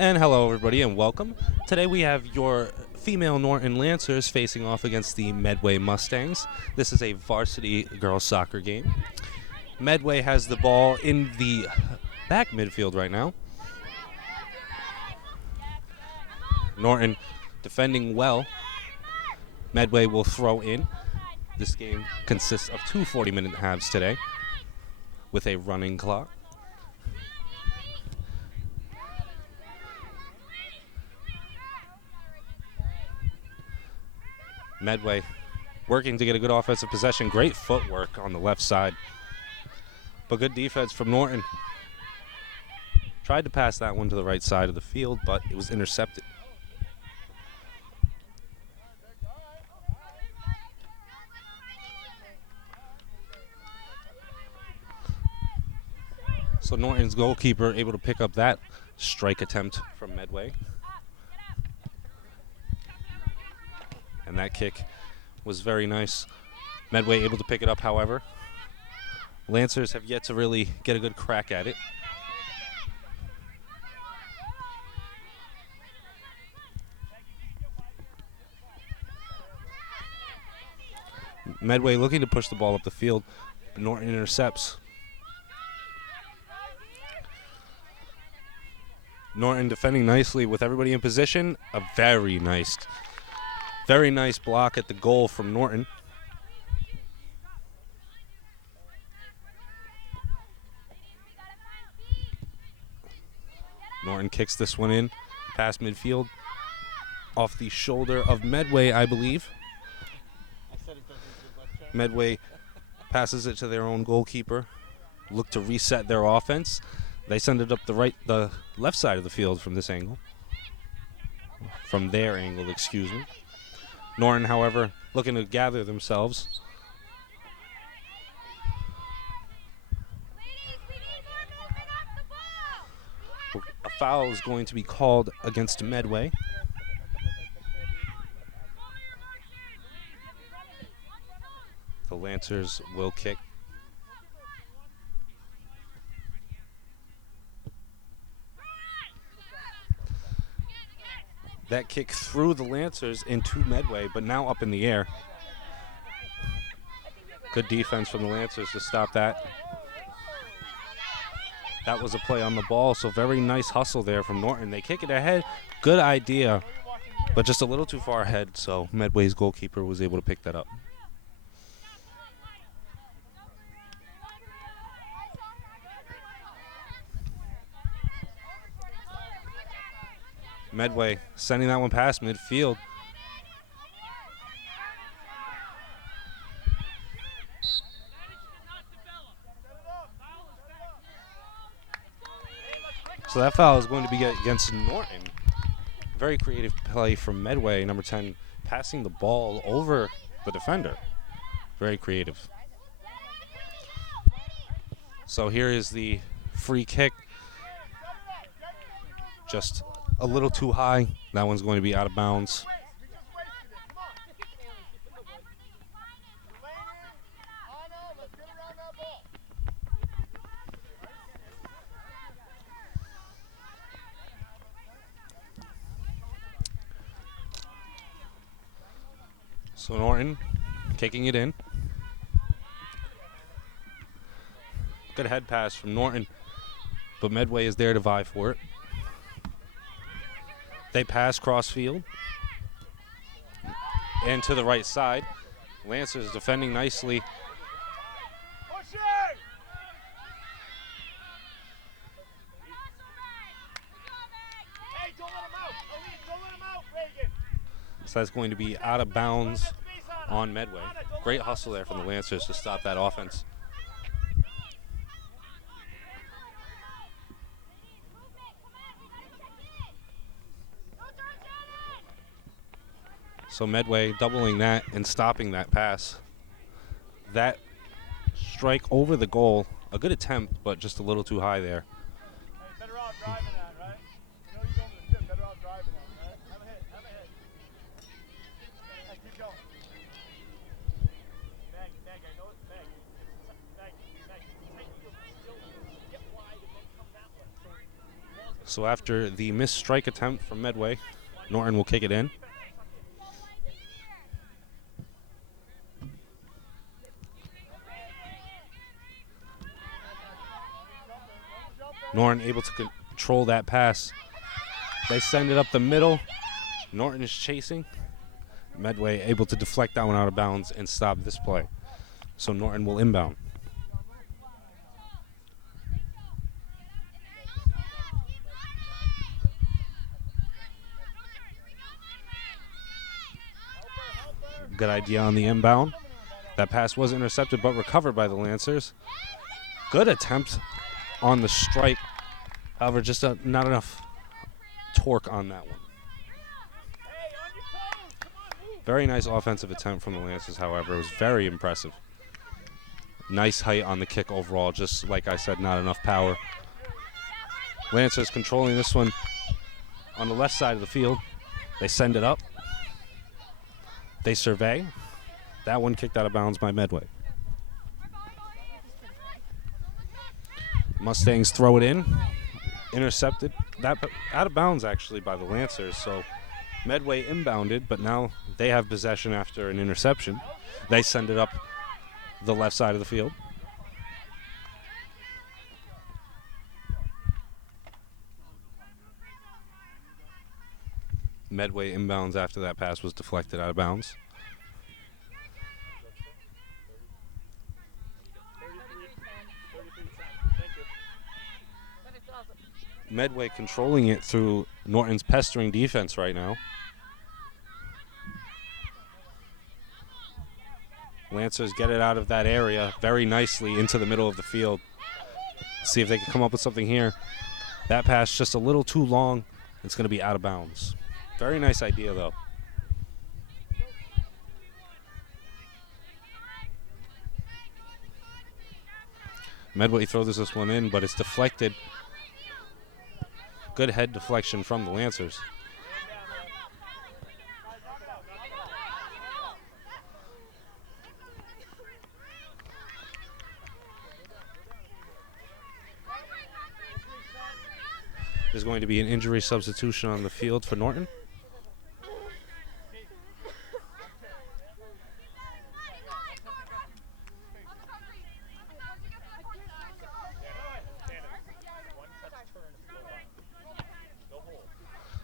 And hello, everybody, and welcome. Today we have your female Norton Lancers facing off against the Medway Mustangs. This is a varsity girls soccer game. Medway has the ball in the back midfield right now. Norton defending well. Medway will throw in. This game consists of two 40-minute halves today with a running clock. Medway working to get a good offensive possession. Great footwork on the left side. But good defense from Norton. Tried to pass that one to the right side of the field, but it was intercepted. So Norton's goalkeeper able to pick up that strike attempt from Medway. And that kick was very nice. Medway able to pick it up, however. Lancers have yet to really get a good crack at it. Medway looking to push the ball up the field, but Norton intercepts. Norton defending nicely with everybody in position. A very nice block at the goal from Norton. Norton kicks this one in, past midfield, off the shoulder of Medway, I believe. Medway passes it to their own goalkeeper. Look to reset their offense. They send it up the left side of the field from this angle. From their angle, excuse me. Norton, however, looking to gather themselves. A foul is going to be called against Medway. The Lancers will kick. That kick threw the Lancers into Medway, but now up in the air. Good defense from the Lancers to stop that. That was a play on the ball, so very nice hustle there from Norton. They kick it ahead. Good idea, but just a little too far ahead, so Medway's goalkeeper was able to pick that up. Medway sending that one past midfield. So that foul is going to be against Norton. Very creative play from Medway, number 10, passing the ball over the defender. Very creative. So here is the free kick. Just a little too high. That one's going to be out of bounds. So Norton kicking it in. Good head pass from Norton, but Medway is there to vie for it. They pass crossfield and to the right side. Lancers defending nicely. So that's going to be out of bounds on Medway. Great hustle there from the Lancers to stop that offense. So Medway doubling that and stopping that pass. That strike over the goal, a good attempt, but just a little too high there. Hey, better off driving that, right? You know you're going to the gym, better off driving that, right? Have a hit, have a hit. Hey, keep going. Meg, I know it's Meg. Meg, tighten your still, get wide and then come that way. So after the missed strike attempt from Medway, Norton will kick it in. Norton able to control that pass. They send it up the middle. Norton is chasing. Medway able to deflect that one out of bounds and stop this play. So Norton will inbound. Good idea on the inbound. That pass was intercepted but recovered by the Lancers. Good attempt on the strike. However, just not enough torque on that one. Very nice offensive attempt from the Lancers, however. It was very impressive. Nice height on the kick overall. Just like I said, not enough power. Lancers controlling this one on the left side of the field. They send it up. They survey. That one kicked out of bounds by Medway. Mustangs throw it in. Intercepted. That out of bounds actually by the Lancers. So Medway inbounded, but now they have possession after an interception. They send it up the left side of the field. Medway inbounds after that pass was deflected out of bounds. Medway controlling it through Norton's pestering defense right now. Lancers get it out of that area very nicely into the middle of the field. See if they can come up with something here. That pass just a little too long. It's going to be out of bounds. Very nice idea, though. Medway throws this one in, but it's deflected. Good head deflection from the Lancers. There's going to be an injury substitution on the field for Norton.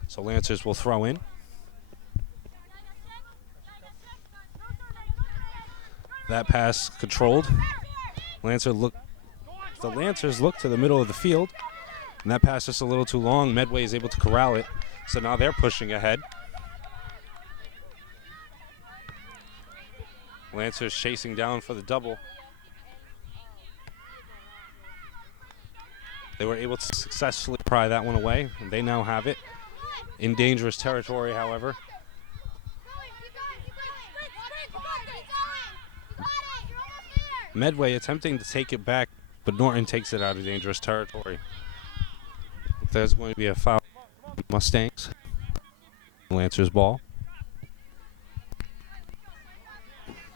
So Lancers will throw in. That pass controlled. The Lancers look to the middle of the field. And that pass just a little too long. Medway is able to corral it. So now they're pushing ahead. Lancers chasing down for the double. They were able to successfully pry that one away, and they now have it. In dangerous territory, however. Medway attempting to take it back, but Norton takes it out of dangerous territory. There's going to be a foul. Mustangs. Lancers ball.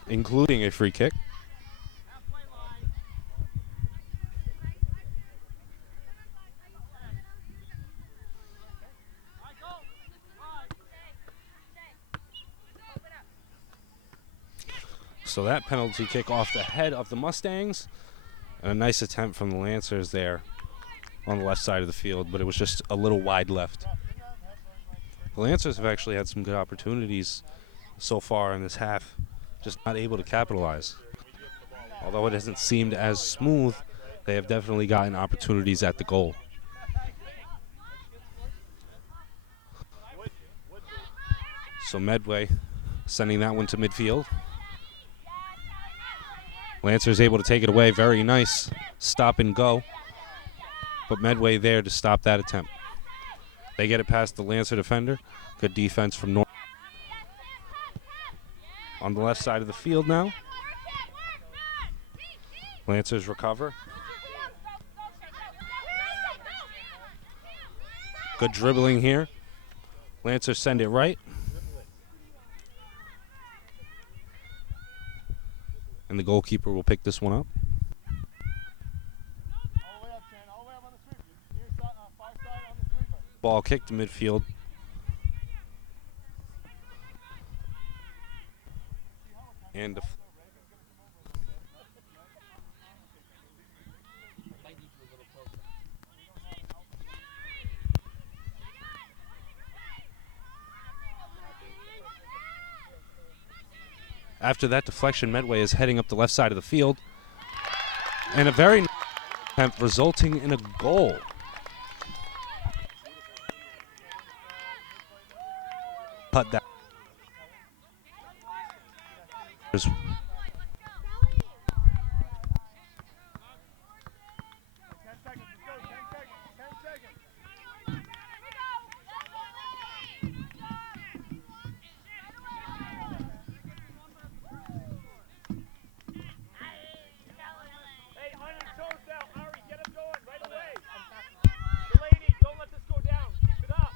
Including a free kick. So that penalty kick off the head of the Mustangs. And a nice attempt from the Lancers there on the left side of the field, but it was just a little wide left. The Lancers have actually had some good opportunities so far in this half, just not able to capitalize. Although it hasn't seemed as smooth, they have definitely gotten opportunities at the goal. So Medway sending that one to midfield. Lancers able to take it away. Very nice stop and go. But Medway there to stop that attempt. They get it past the Lancer defender. Good defense from Norton. On the left side of the field now. Lancers recover. Good dribbling here. Lancers send it right. And the goalkeeper will pick this one up. All the way up, Ken. All the way up on the sweep. Near side, far side on the sweep. Ball kicked to midfield. And after that deflection, Medway is heading up the left side of the field. And a very nice attempt resulting in a goal. Cut that. 10 seconds, let's go, 10 seconds, 10 seconds. Hey, on your toes now, Ari, get him going right away. Delaney, don't let this go down. Keep it up.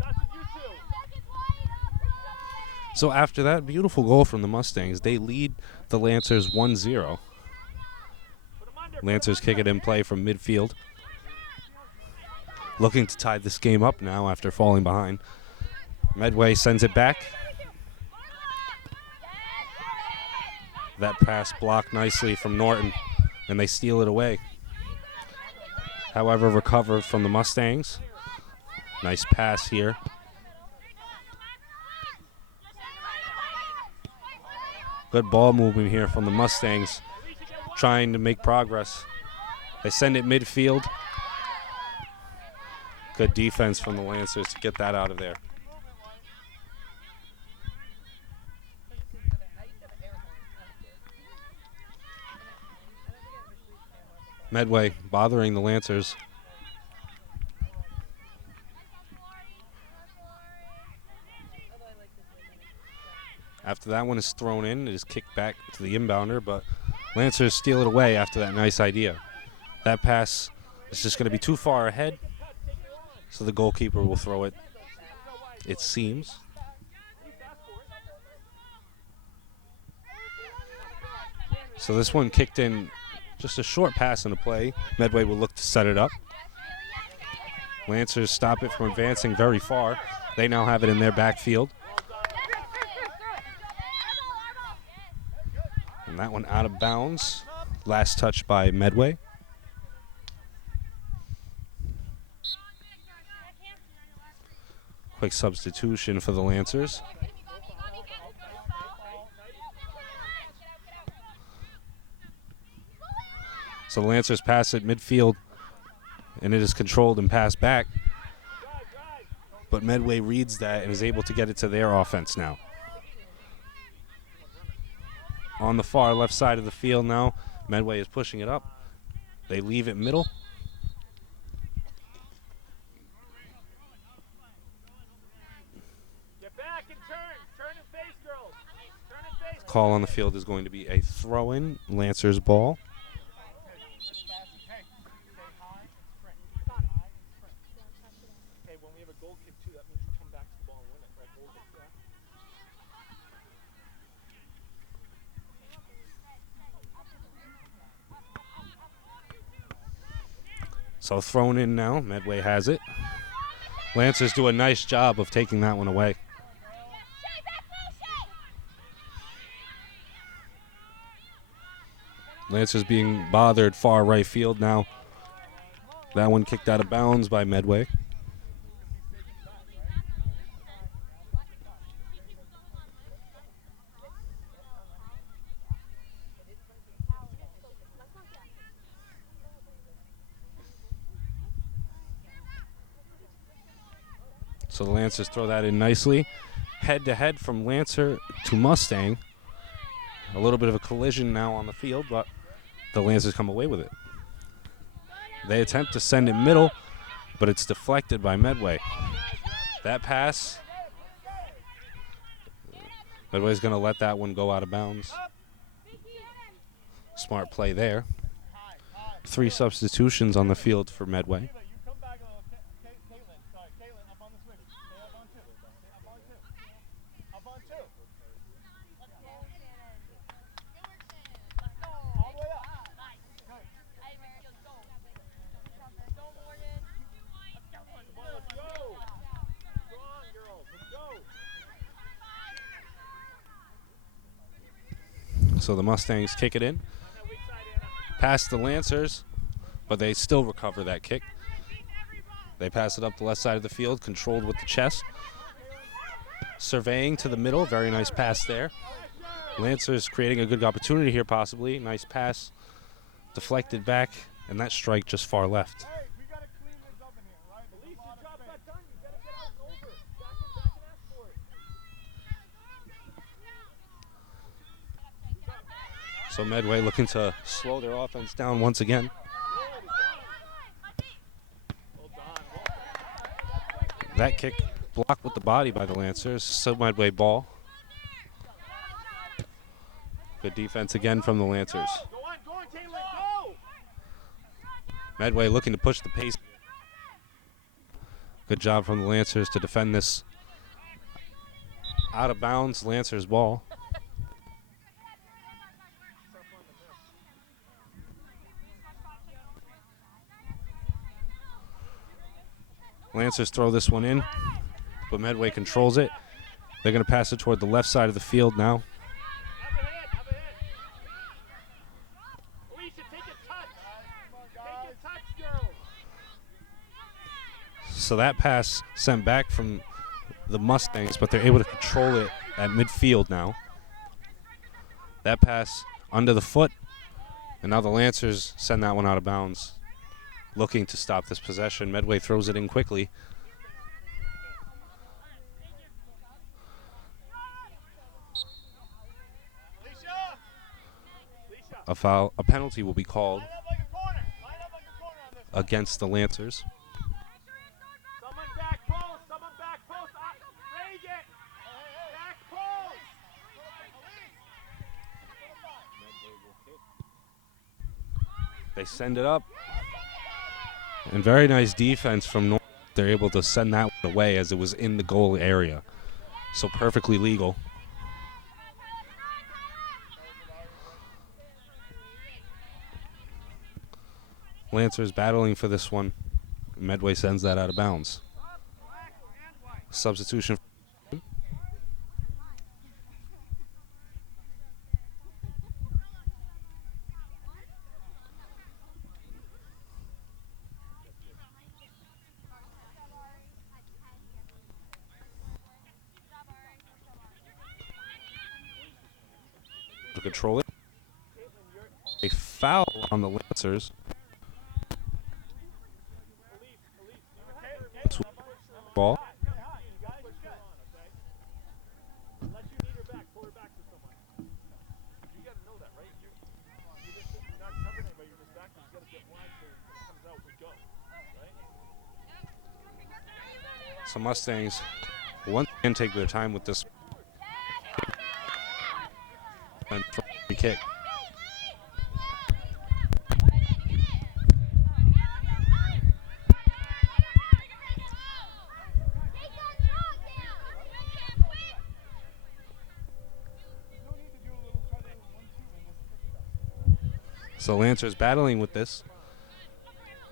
That's what you two. So after that beautiful goal from the Mustangs, they lead the Lancers 1-0. Lancers kick it in play from midfield. Looking to tie this game up now after falling behind. Medway sends it back. That pass blocked nicely from Norton, and they steal it away. However, recovered from the Mustangs. Nice pass here. Good ball movement here from the Mustangs, trying to make progress. They send it midfield. Good defense from the Lancers to get that out of there. Medway bothering the Lancers. After that one is thrown in, it is kicked back to the inbounder, but Lancers steal it away after that nice idea. That pass is just going to be too far ahead, so the goalkeeper will throw it, it seems. So this one kicked in, just a short pass in the play. Medway will look to set it up. Lancers stop it from advancing very far. They now have it in their backfield. And that one out of bounds. Last touch by Medway. Quick substitution for the Lancers. So the Lancers pass it midfield, and it is controlled and passed back. But Medway reads that and is able to get it to their offense now. On the far left side of the field now, Medway is pushing it up. They leave it middle. Get back and turn. Turn and face, girls. Turn and face. Call on the field is going to be a throw-in, Lancers ball. Okay, when we have a goal kick too, that means you come back to the ball and win it, right? Goal kick, yeah. So thrown in now. Medway has it. Lancers do a nice job of taking that one away. Lancers being bothered far right field now. That one kicked out of bounds by Medway. So the Lancers throw that in nicely. Head to head from Lancer to Mustang. A little bit of a collision now on the field, but the Lancers come away with it. They attempt to send it middle, but it's deflected by Medway. That pass, Medway's going to let that one go out of bounds. Smart play there. 3 substitutions on the field for Medway. You come back a little. Caitlin, sorry. Caitlin, up on the switch. Stay up on 2. Stay up on 2. Up on 2. All the way up. Good. Come on, let's go. So the Mustangs kick it in. Past the Lancers, but they still recover that kick. They pass it up the left side of the field, controlled with the chest. Surveying to the middle, very nice pass there. Lancers creating a good opportunity here possibly. Nice pass, deflected back, and that strike just far left. So Medway looking to slow their offense down once again. That kick blocked with the body by the Lancers. So Medway ball. Good defense again from the Lancers. Medway looking to push the pace. Good job from the Lancers to defend this. Out of bounds, Lancers ball. Lancers throw this one in, but Medway controls it. They're going to pass it toward the left side of the field now. So that pass sent back from the Mustangs, but they're able to control it at midfield now. That pass under the foot, and now the Lancers send that one out of bounds. Looking to stop this possession. Medway throws it in quickly. A penalty will be called against the Lancers. They send it up. And very nice defense from Norton. They're able to send that away as it was in the goal area. So perfectly legal. Lancers battling for this one. Medway sends that out of bounds. Substitution. To control it. A foul on the Lancers. Ball. So Mustangs once again take their time with this and free kick. So Lancers battling with this.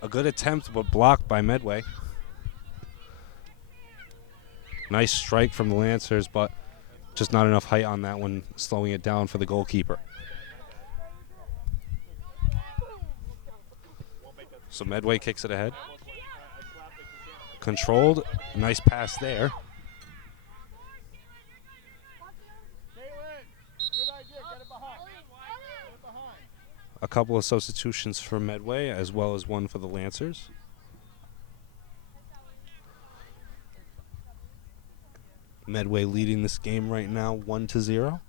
A good attempt, but blocked by Medway. Nice strike from the Lancers, but just not enough height on that one, slowing it down for the goalkeeper. So Medway kicks it ahead. Controlled, nice pass there. A couple of substitutions for Medway, as well as one for the Lancers. Medway leading this game right now 1-0.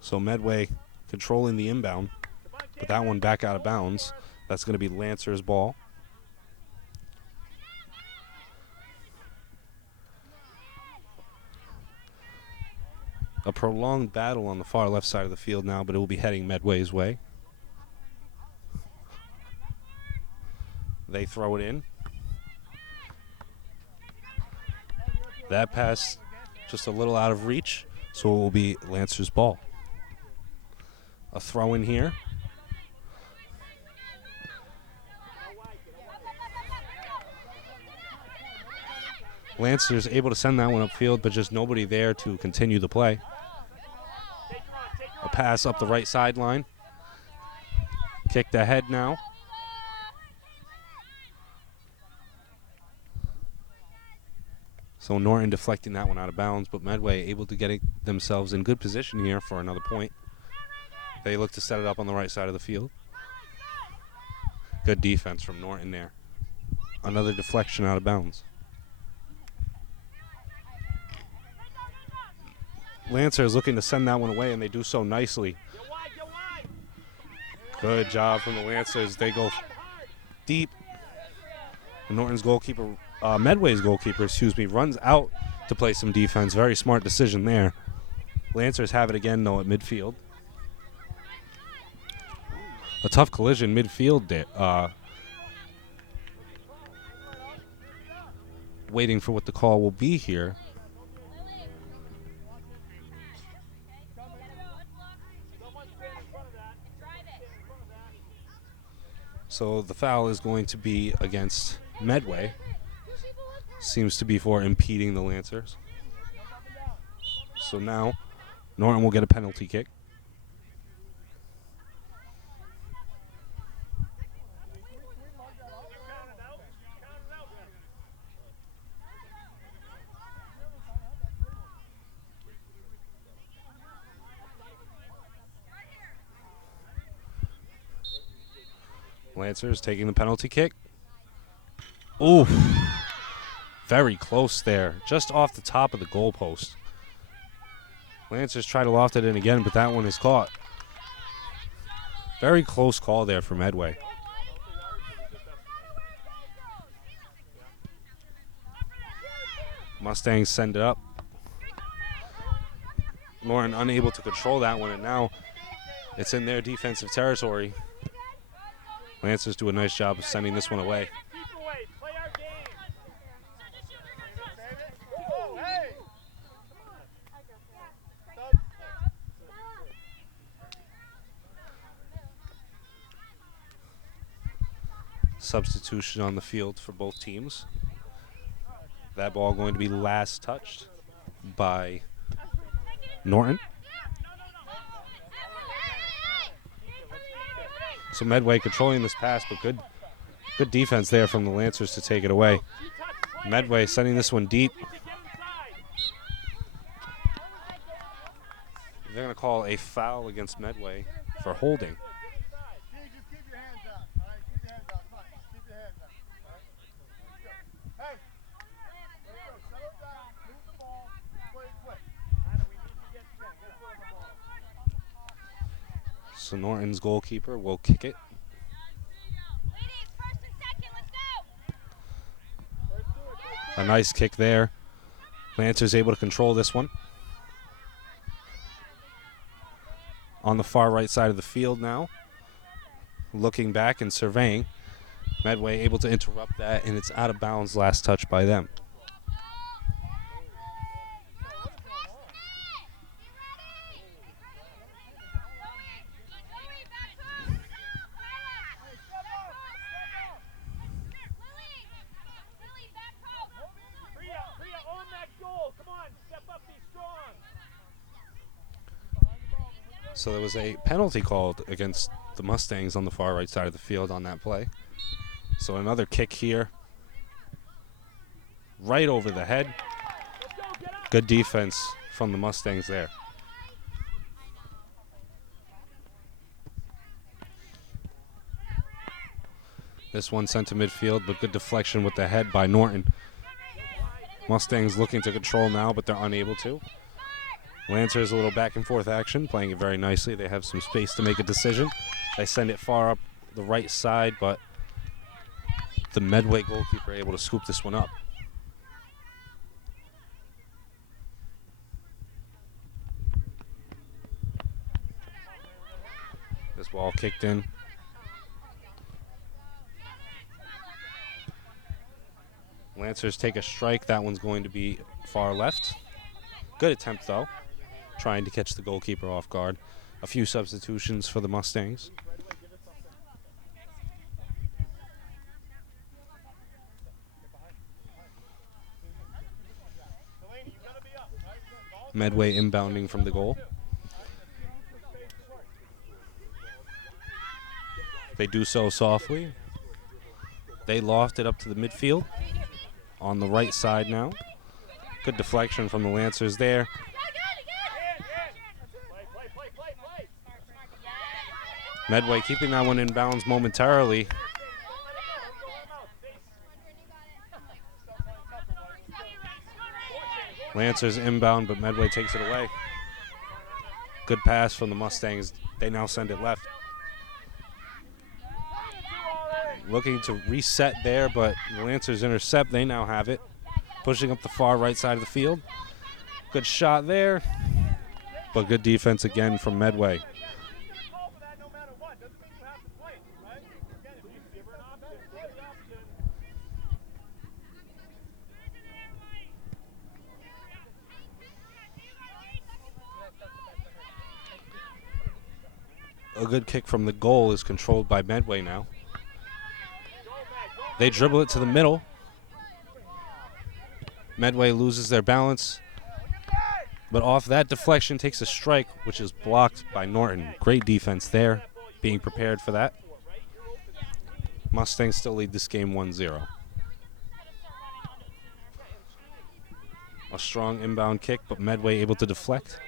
So Medway controlling the inbound, but that one back out of bounds. That's going to be Lancer's ball. A prolonged battle on the far left side of the field now, but it will be heading Medway's way. They throw it in. That pass just a little out of reach, so it will be Lancer's ball. A throw in here. Lancers able to send that one upfield, but just nobody there to continue the play. A pass up the right sideline. Kicked ahead now. So Norton deflecting that one out of bounds, but Medway able to get themselves in good position here for another point. They look to set it up on the right side of the field. Good defense from Norton there. Another deflection out of bounds. Lancer is looking to send that one away, and they do so nicely. Good job from the Lancers. They go deep. Norton's goalkeeper, Medway's goalkeeper, runs out to play some defense. Very smart decision there. Lancers have it again, though, at midfield. A tough collision midfield there. Waiting for what the call will be here. So the foul is going to be against Medway. Seems to be for impeding the Lancers. So now Norton will get a penalty kick. Lancers taking the penalty kick. Ooh, very close there, just off the top of the goalpost. Lancers try to loft it in again, but that one is caught. Very close call there for Medway. Mustangs send it up. Norton unable to control that one, and now it's in their defensive territory. Lancers do a nice job of sending this one away. Substitution on the field for both teams. That ball going to be last touched by Norton. So Medway controlling this pass, but good defense there from the Lancers to take it away. Medway sending this one deep. They're going to call a foul against Medway for holding. So Norton's goalkeeper will kick it. A nice kick there. Lancers able to control this one. On the far right side of the field now. Looking back and surveying. Medway able to interrupt that, and it's out of bounds, last touch by them. So there was a penalty called against the Mustangs on the far right side of the field on that play. So another kick here. Right over the head. Good defense from the Mustangs there. This one sent to midfield, but good deflection with the head by Norton. Mustangs looking to control now, but they're unable to. Lancers a little back and forth action, playing it very nicely. They have some space to make a decision. They send it far up the right side, but the Medway goalkeeper able to scoop this one up. This ball kicked in. Lancers take a strike. That one's going to be far left. Good attempt, though, trying to catch the goalkeeper off guard. A few substitutions for the Mustangs. Medway inbounding from the goal. They do so softly. They loft it up to the midfield on the right side now. Good deflection from the Lancers there. Medway keeping that one in bounds momentarily. Lancers inbound, but Medway takes it away. Good pass from the Mustangs. They now send it left. Looking to reset there, but the Lancers intercept. They now have it. Pushing up the far right side of the field. Good shot there, but good defense again from Medway. A good kick from the goal is controlled by Medway now. They dribble it to the middle. Medway loses their balance, but off that deflection takes a strike, which is blocked by Norton. Great defense there, being prepared for that. Mustangs still lead this game 1-0. A strong inbound kick, but Medway able to deflect.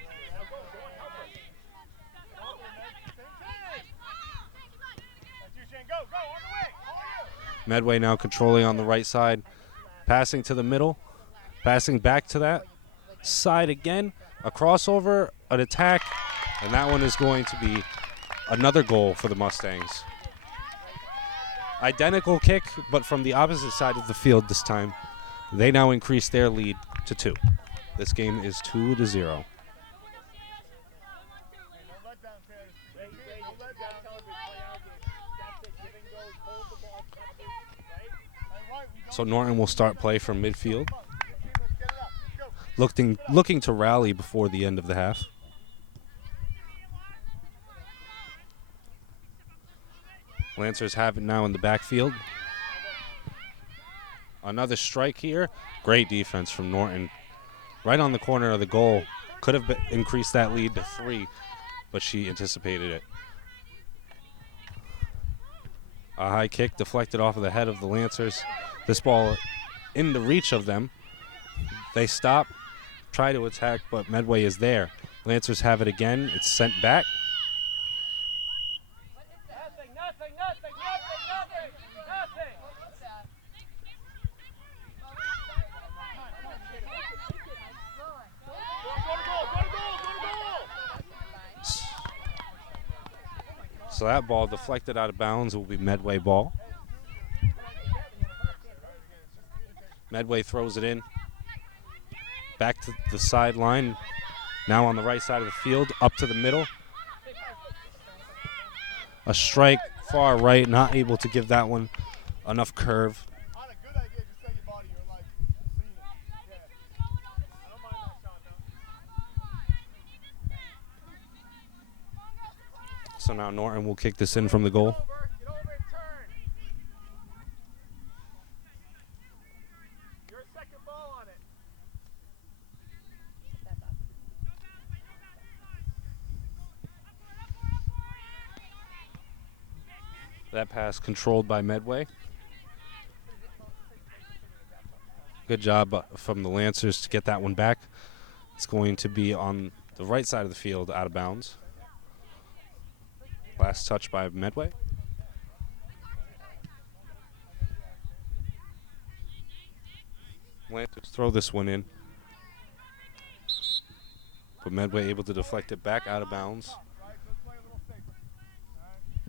Medway now controlling on the right side, passing to the middle, passing back to that side again, a crossover, an attack, and that one is going to be another goal for the Mustangs. Identical kick, but from the opposite side of the field this time. They now increase their lead to 2. This game is 2-0. So Norton will start play from midfield. Looking to rally before the end of the half. Lancers have it now in the backfield. Another strike here. Great defense from Norton. Right on the corner of the goal. Could have increased that lead to 3, but she anticipated it. A high kick deflected off of the head of the Lancers. This ball in the reach of them. They stop, try to attack, but Medway is there. Lancers have it again. It's sent back. So that ball deflected out of bounds will be Medway ball. Medway throws it in. Back to the sideline. Now on the right side of the field, up to the middle. A strike far right, not able to give that one enough curve. So now Norton will kick this in from the goal. That pass controlled by Medway. Good job from the Lancers to get that one back. It's going to be on the right side of the field, out of bounds. Last touch by Medway. Lancers throw this one in. But Medway able to deflect it back out of bounds.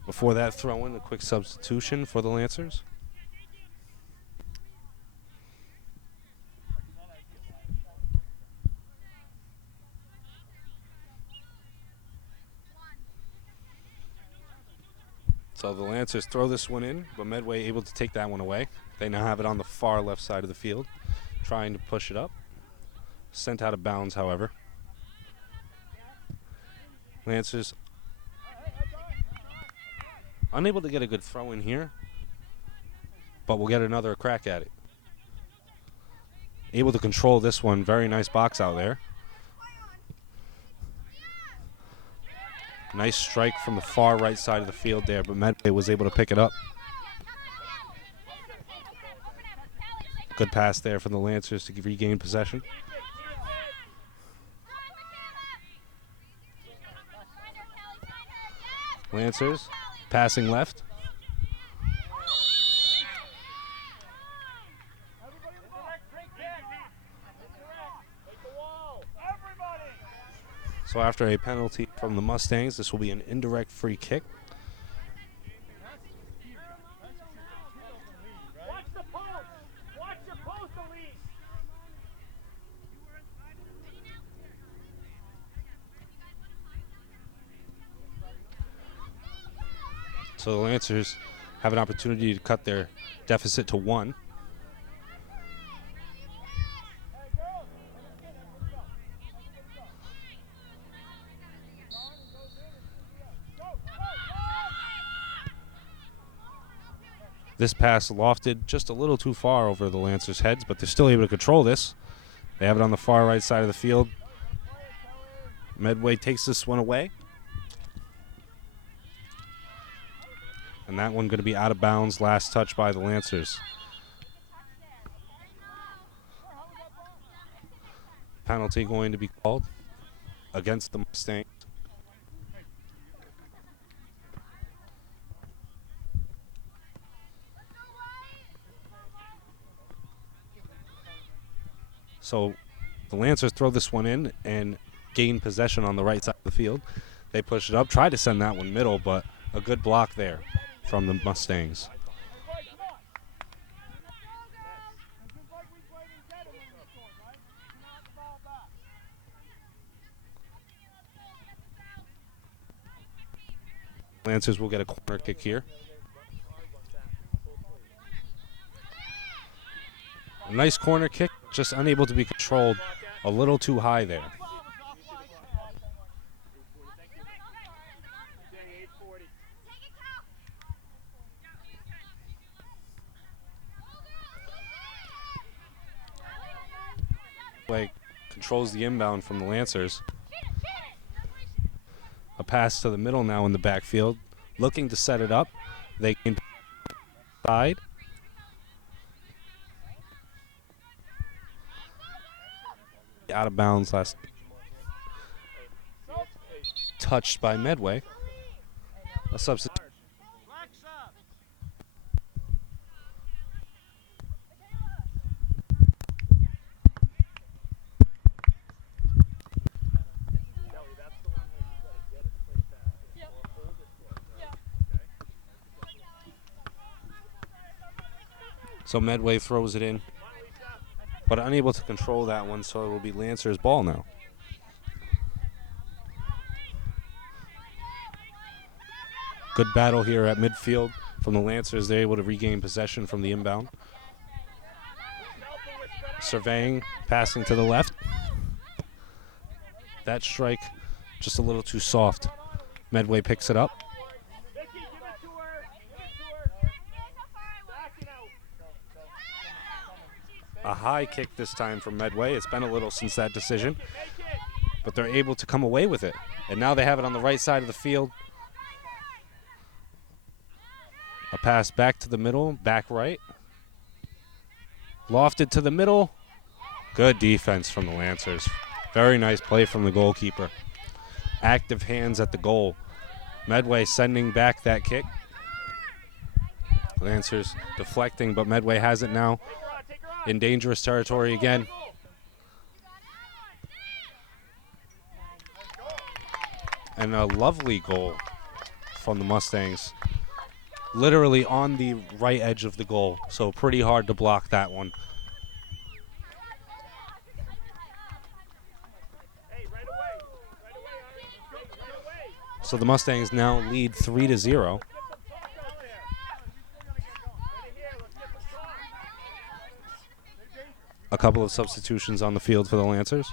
Before that throw-in, a quick substitution for the Lancers. So the Lancers throw this one in, but Medway able to take that one away. They now have it on the far left side of the field, trying to push it up. Sent out of bounds, however. Lancers unable to get a good throw in here, but we'll get another crack at it. Able to control this one. Very nice box out there. Nice strike from the far right side of the field there, but Medway was able to pick it up. Good pass there from the Lancers to regain possession. Lancers passing left. So after a penalty from the Mustangs, this will be an indirect free kick. Watch the post. Watch the post, Elise. So the Lancers have an opportunity to cut their deficit to 1. This pass lofted just a little too far over the Lancers' heads, but they're still able to control this. They have it on the far right side of the field. Medway takes this one away. And that one going to be out of bounds, last touch by the Lancers. Penalty going to be called against the Mustangs. So the Lancers throw this one in and gain possession on the right side of the field. They push it up, try to send that one middle, but a good block there from the Mustangs. Lancers will get a corner kick here. A nice corner kick, just unable to be controlled a little too high there. Medway controls the inbound from the Lancers. A pass to the middle now in the backfield, looking to set it up. They gain side. Out of bounds last touched by Medway. A substitute. So Medway throws it in, but unable to control that one, so it will be Lancers' ball now. Good battle here at midfield from the Lancers. They're able to regain possession from the inbound. Surveying, passing to the left. That strike just a little too soft. Medway picks it up. A high kick this time from Medway. It's been a little since that decision, but they're able to come away with it. And now they have it on the right side of the field. A pass back to the middle, back right. Lofted to the middle. Good defense from the Lancers. Very nice play from the goalkeeper. Active hands at the goal. Medway sending back that kick. Lancers deflecting, but Medway has it now. In dangerous territory again. And a lovely goal from the Mustangs. Literally on the right edge of the goal, so pretty hard to block that one. So the Mustangs now lead 3-0. A couple of substitutions on the field for the Lancers.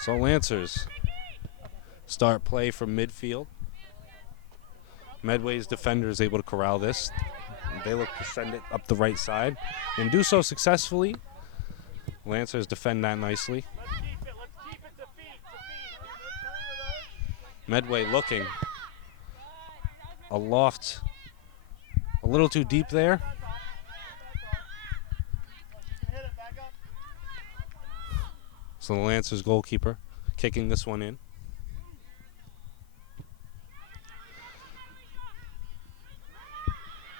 So Lancers start play from midfield. Medway's defender is able to corral this. They look to send it up the right side and do so successfully. Lancers defend that nicely. Let's keep it to feet. Medway looking. Aloft. A little too deep there. So the Lancers goalkeeper kicking this one in.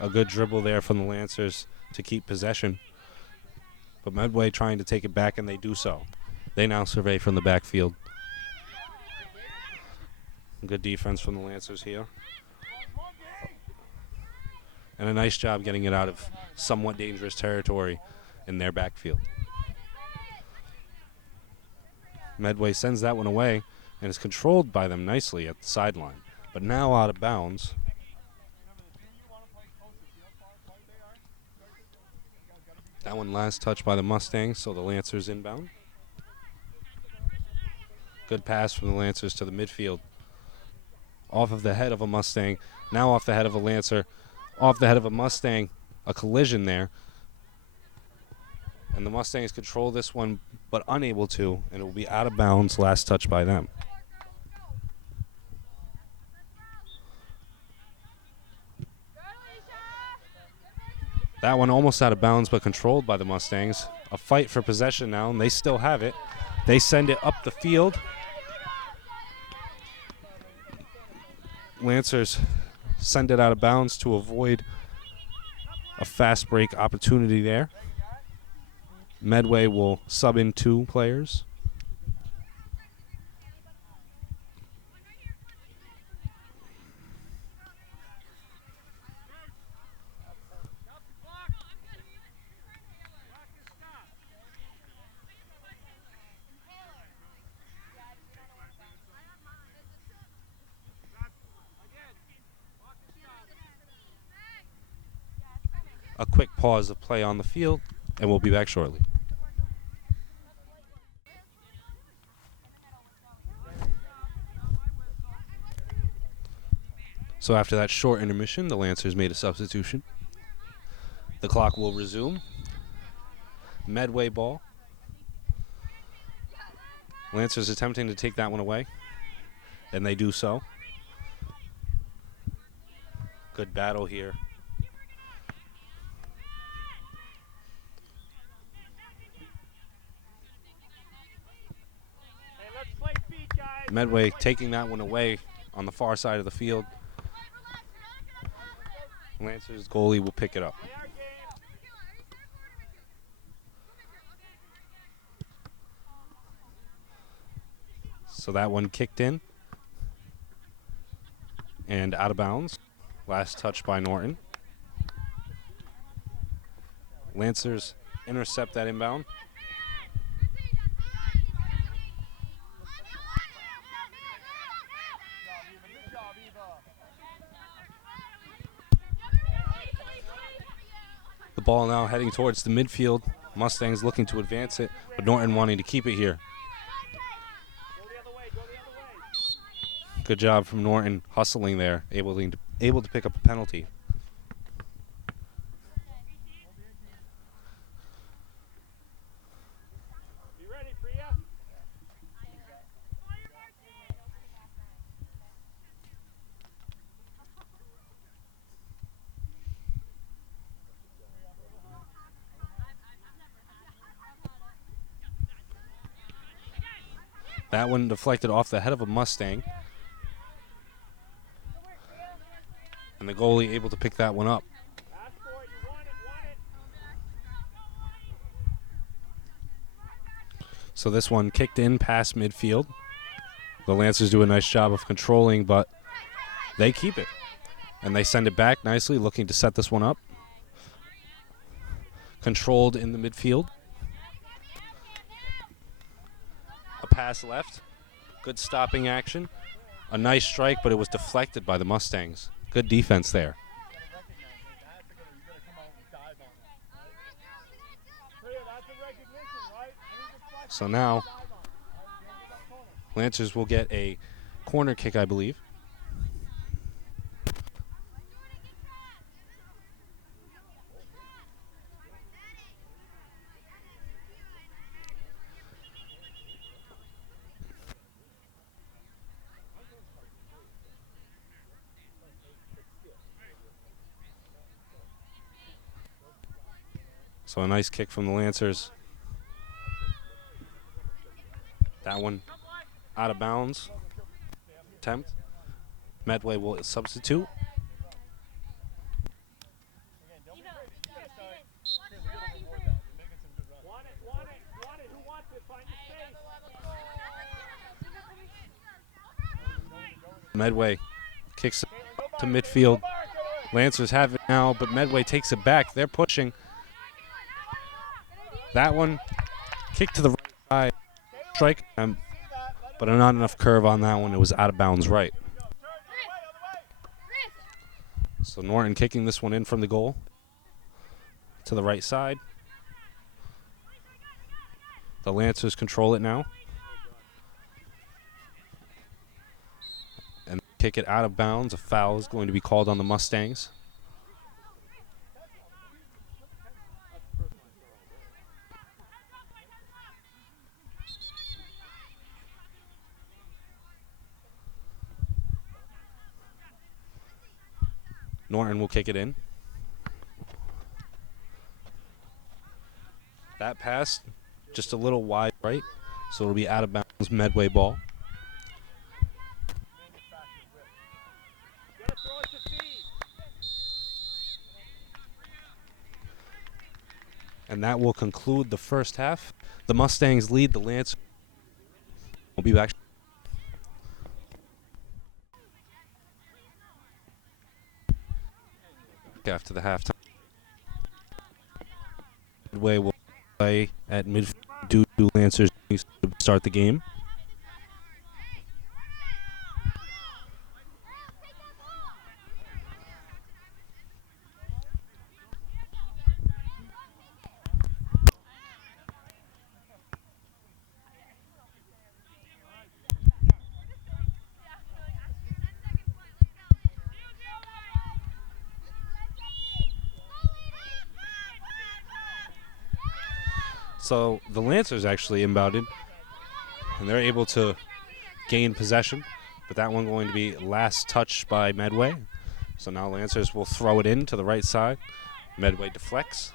A good dribble there from the Lancers to keep possession. But Medway trying to take it back, and they do so. They now survey from the backfield. Good defense from the Lancers here. And a nice job getting it out of somewhat dangerous territory in their backfield. Medway sends that one away and is controlled by them nicely at the sideline. But now out of bounds. That one last touch by the Mustangs, so the Lancers inbound. Good pass from the Lancers to the midfield. Off of the head of a Mustang, now off the head of a Lancer. Off the head of a Mustang, a collision there. And the Mustangs control this one, but unable to, and it will be out of bounds, last touch by them. That one almost out of bounds, but controlled by the Mustangs. A fight for possession now, and they still have it. They send it up the field. Lancers send it out of bounds to avoid a fast break opportunity there. Medway will sub in 2 players. A quick pause of play on the field, and we'll be back shortly. So after that short intermission, the Lancers made a substitution. The clock will resume. Medway ball. Lancers attempting to take that one away, and they do so. Good battle here. Medway taking that one away on the far side of the field. Lancers goalie will pick it up. So that one kicked in and out of bounds. Last touch by Norton. Lancers intercept that inbound. The ball now heading towards the midfield. Mustangs looking to advance it, but Norton wanting to keep it here. Good job from Norton hustling there, able to pick up a penalty. That one deflected off the head of a Mustang. And the goalie able to pick that one up. So this one kicked in past midfield. The Lancers do a nice job of controlling, but they keep it. And they send it back nicely, looking to set this one up. Controlled in the midfield. A pass left. Good stopping action. A nice strike, but it was deflected by the Mustangs. Good defense there. So now, Lancers will get a corner kick, I believe. So a nice kick from the Lancers. That one out of bounds. Attempt. Medway will substitute. Medway kicks it to midfield. Lancers have it now, but Medway takes it back. They're pushing. That one, kick to the right side. Strike, but not enough curve on that one. It was out of bounds right. So Norton kicking this one in from the goal to the right side. The Lancers control it now. And kick it out of bounds. A foul is going to be called on the Mustangs. Norton will kick it in. That pass just a little wide right, so it'll be out of bounds Medway ball. And that will conclude the first half. The Mustangs lead, the Lancers will be back. After the halftime. Medway will play at midfield due to Lancers to start the game. So the Lancers actually inbounded, and they're able to gain possession, but that one going to be last touch by Medway. So now Lancers will throw it in to the right side. Medway deflects.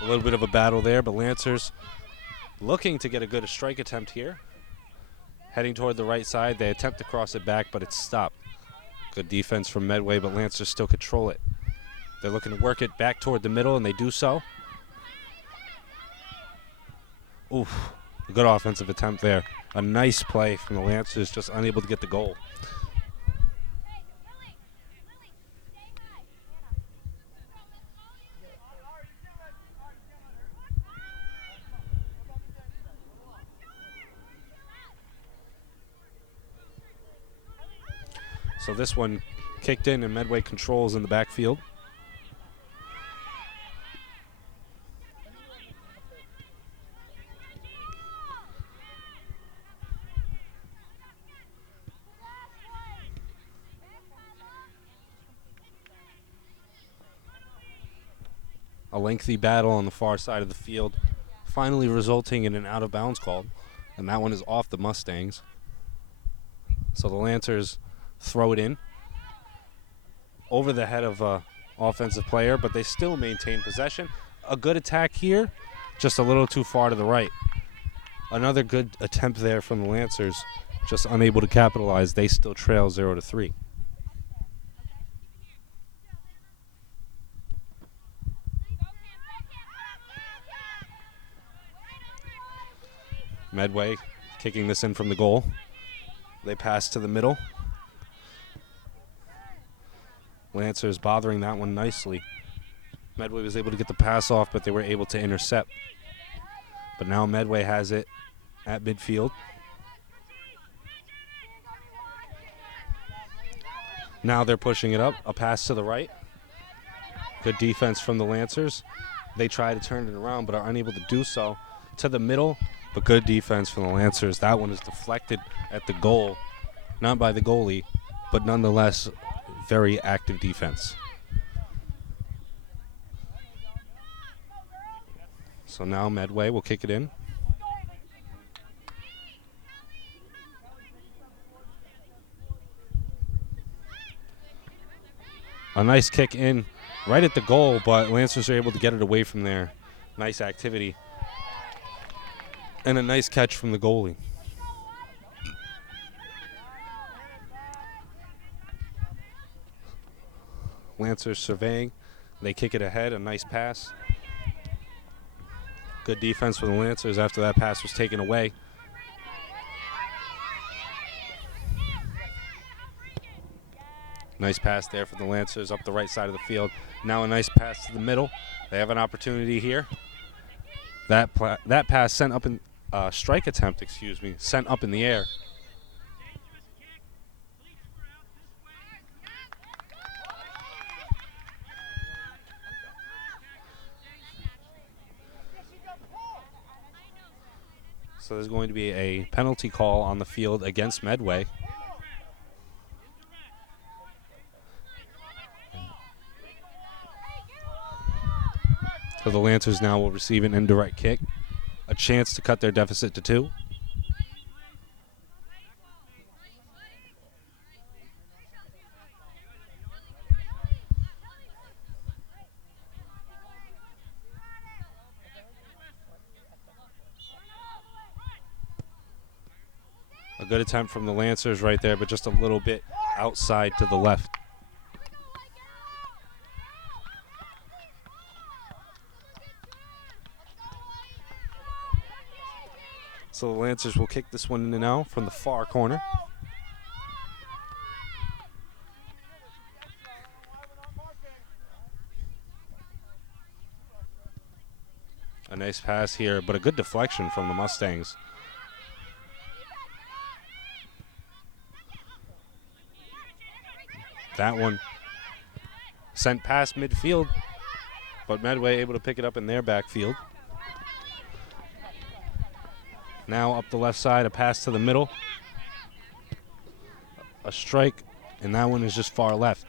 A little bit of a battle there, but Lancers looking to get a good strike attempt here. Heading toward the right side, they attempt to cross it back, but it's stopped. Good defense from Medway, but Lancers still control it. They're looking to work it back toward the middle, and they do so. Oof, a good offensive attempt there. A nice play from the Lancers, just unable to get the goal. So this one kicked in, and Medway controls in the backfield. A lengthy battle on the far side of the field, finally resulting in an out-of-bounds call, and that one is off the Mustangs. So the Lancers throw it in over the head of an offensive player, but they still maintain possession. A good attack here, just a little too far to the right. Another good attempt there from the Lancers, just unable to capitalize. They still trail 0-3. Medway kicking this in from the goal. They pass to the middle. Lancers bothering that one nicely. Medway was able to get the pass off, but they were able to intercept. But now Medway has it at midfield. Now they're pushing it up. A pass to the right. Good defense from the Lancers. They try to turn it around, but are unable to do so. To the middle, But good defense from the Lancers. That one is deflected at the goal, not by the goalie, but nonetheless, very active defense. So now Medway will kick it in. A nice kick in right at the goal, but Lancers are able to get it away from there. Nice activity. And a nice catch from the goalie. Lancers surveying. They kick it ahead. A nice pass. Good defense for the Lancers after that pass was taken away. Nice pass there for the Lancers up the right side of the field. Now a nice pass to the middle. They have an opportunity here. That pass sent up in strike attempt, sent up in the air. So there's going to be a penalty call on the field against Medway. So the Lancers now will receive an indirect kick, a chance to cut their deficit to 2. A good attempt from the Lancers right there, but just a little bit outside to the left. So the Lancers will kick this one in now from the far corner. A nice pass here, but a good deflection from the Mustangs. That one sent past midfield, but Medway able to pick it up in their backfield. Now up the left side, a pass to the middle. A strike, and that one is just far left.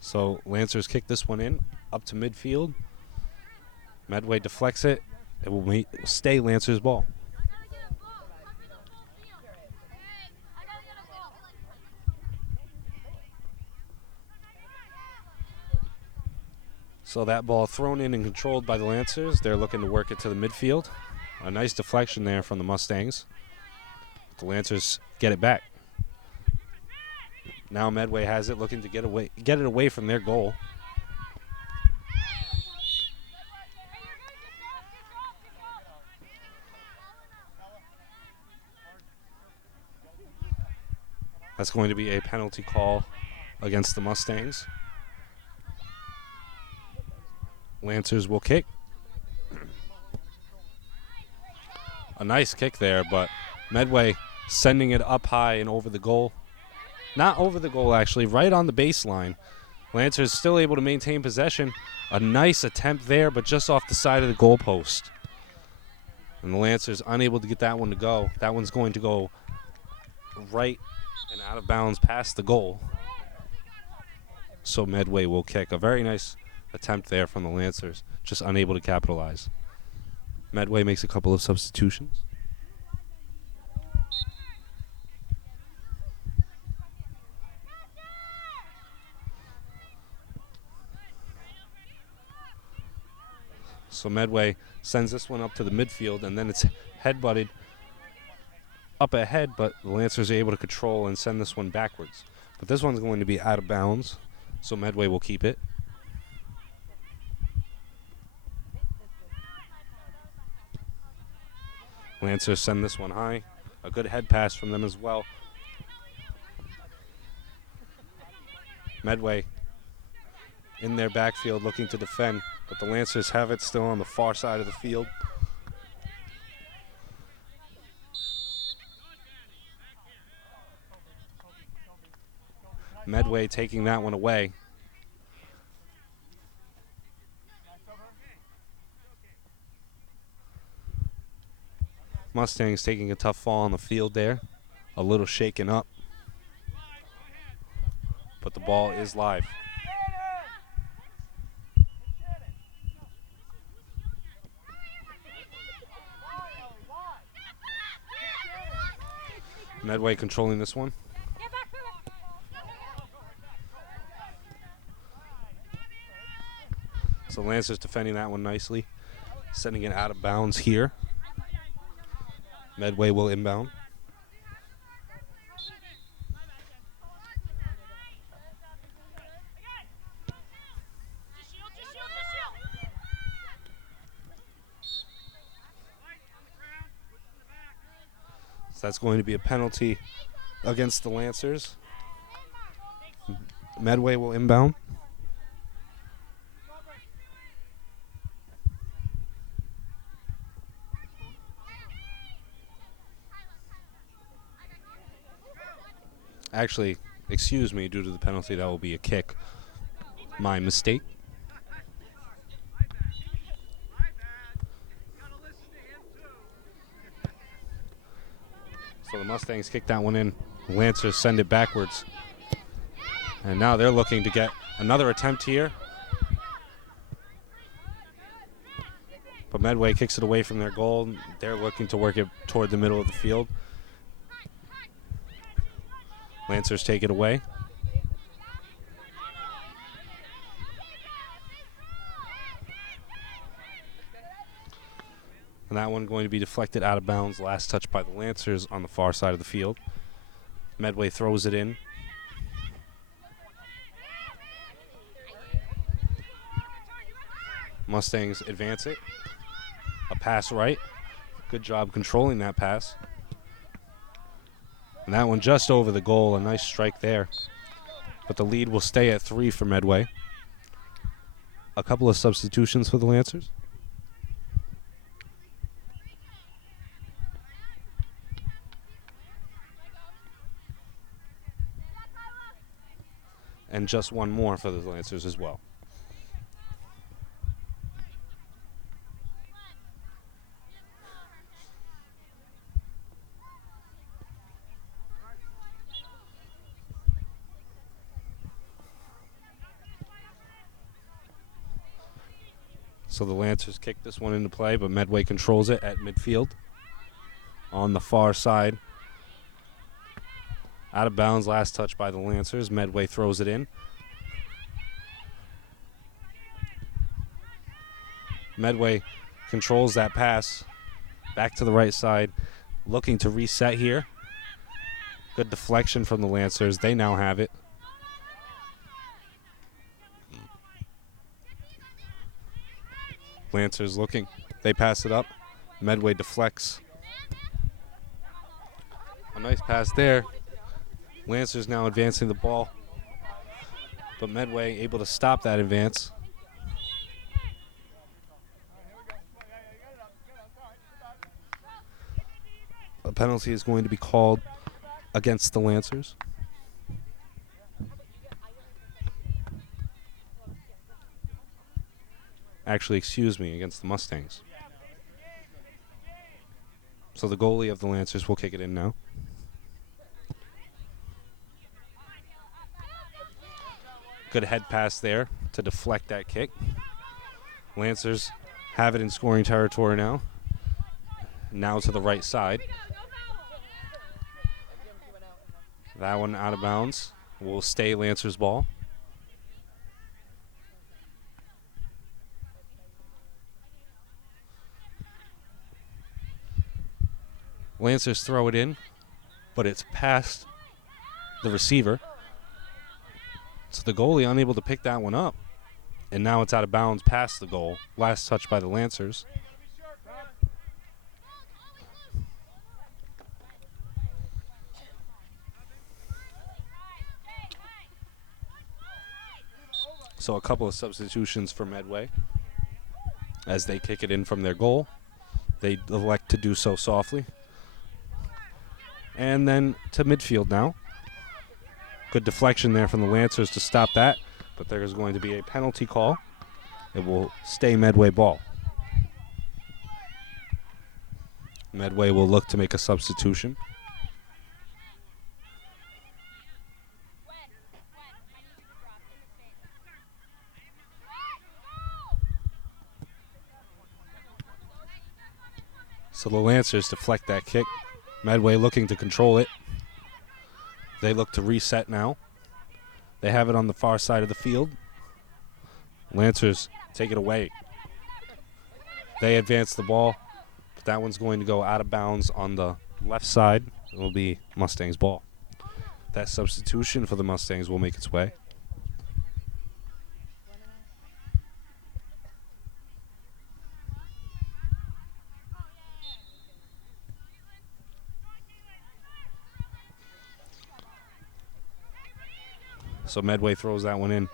So Lancers kick this one in, up to midfield. Medway deflects it. It will stay Lancers' ball. So that ball thrown in and controlled by the Lancers. They're looking to work it to the midfield. A nice deflection there from the Mustangs. The Lancers get it back. Now Medway has it, looking to get it away from their goal. That's going to be a penalty call against the Mustangs. Lancers will kick. A nice kick there, but Medway sending it up high and over the goal. Not over the goal, actually, right on the baseline. Lancers still able to maintain possession. A nice attempt there, but just off the side of the goal post. And the Lancers unable to get that one to go. That one's going to go right and out of bounds past the goal. So Medway will kick. A very nice attempt there from the Lancers, just unable to capitalize. Medway makes a couple of substitutions. So Medway sends this one up to the midfield, and then it's head-butted up ahead, but the Lancers are able to control and send this one backwards. But this one's going to be out of bounds, so Medway will keep it. Lancers send this one high. A good head pass from them as well. Medway in their backfield looking to defend, But the Lancers have it still on the far side of the field. Medway taking that one away. Mustangs taking a tough fall on the field there. A little shaken up. But the ball is live. Medway controlling this one. So Lancers defending that one nicely. Sending it out of bounds here. Medway will inbound. So that's going to be a penalty against the Lancers. Medway will inbound. Actually, excuse me, due to the penalty, that will be a kick. My mistake. So the Mustangs kick that one in. The Lancers send it backwards. And now they're looking to get another attempt here. But Medway kicks it away from their goal. They're looking to work it toward the middle of the field. Lancers take it away. And that one going to be deflected out of bounds. Last touch by the Lancers on the far side of the field. Medway throws it in. Mustangs advance it. A pass right. Good job controlling that pass. And that one just over the goal. A nice strike there. But the lead will stay at 3 for Medway. A couple of substitutions for the Lancers. And just one more for the Lancers as well. So the Lancers kick this one into play, but Medway controls it at midfield. On the far side. Out of bounds, last touch by the Lancers. Medway throws it in. Medway controls that pass. Back to the right side. Looking to reset here. Good deflection from the Lancers. They now have it. Lancers looking. They pass it up. Medway deflects. A nice pass there. Lancers now advancing the ball. But Medway able to stop that advance. A penalty is going to be called against the Lancers. Actually, excuse me, against the Mustangs. So the goalie of the Lancers will kick it in now. Good head pass there to deflect that kick. Lancers have it in scoring territory now. Now to the right side. That one out of bounds. Will stay Lancers ball. Lancers throw it in, but it's past the receiver. So the goalie unable to pick that one up. And now it's out of bounds past the goal. Last touch by the Lancers. So a couple of substitutions for Medway. as they kick it in from their goal. They elect to do so softly. And then to midfield now. Good deflection there from the Lancers to stop that, but there's going to be a penalty call. It will stay Medway ball. Medway will look to make a substitution. So the Lancers deflect that kick. Medway looking to control it. They look to reset now. They have it on the far side of the field. Lancers take it away. They advance the ball, but that one's going to go out of bounds on the left side. It will be Mustangs' ball. That substitution for the Mustangs will make its way. So Medway throws that one in.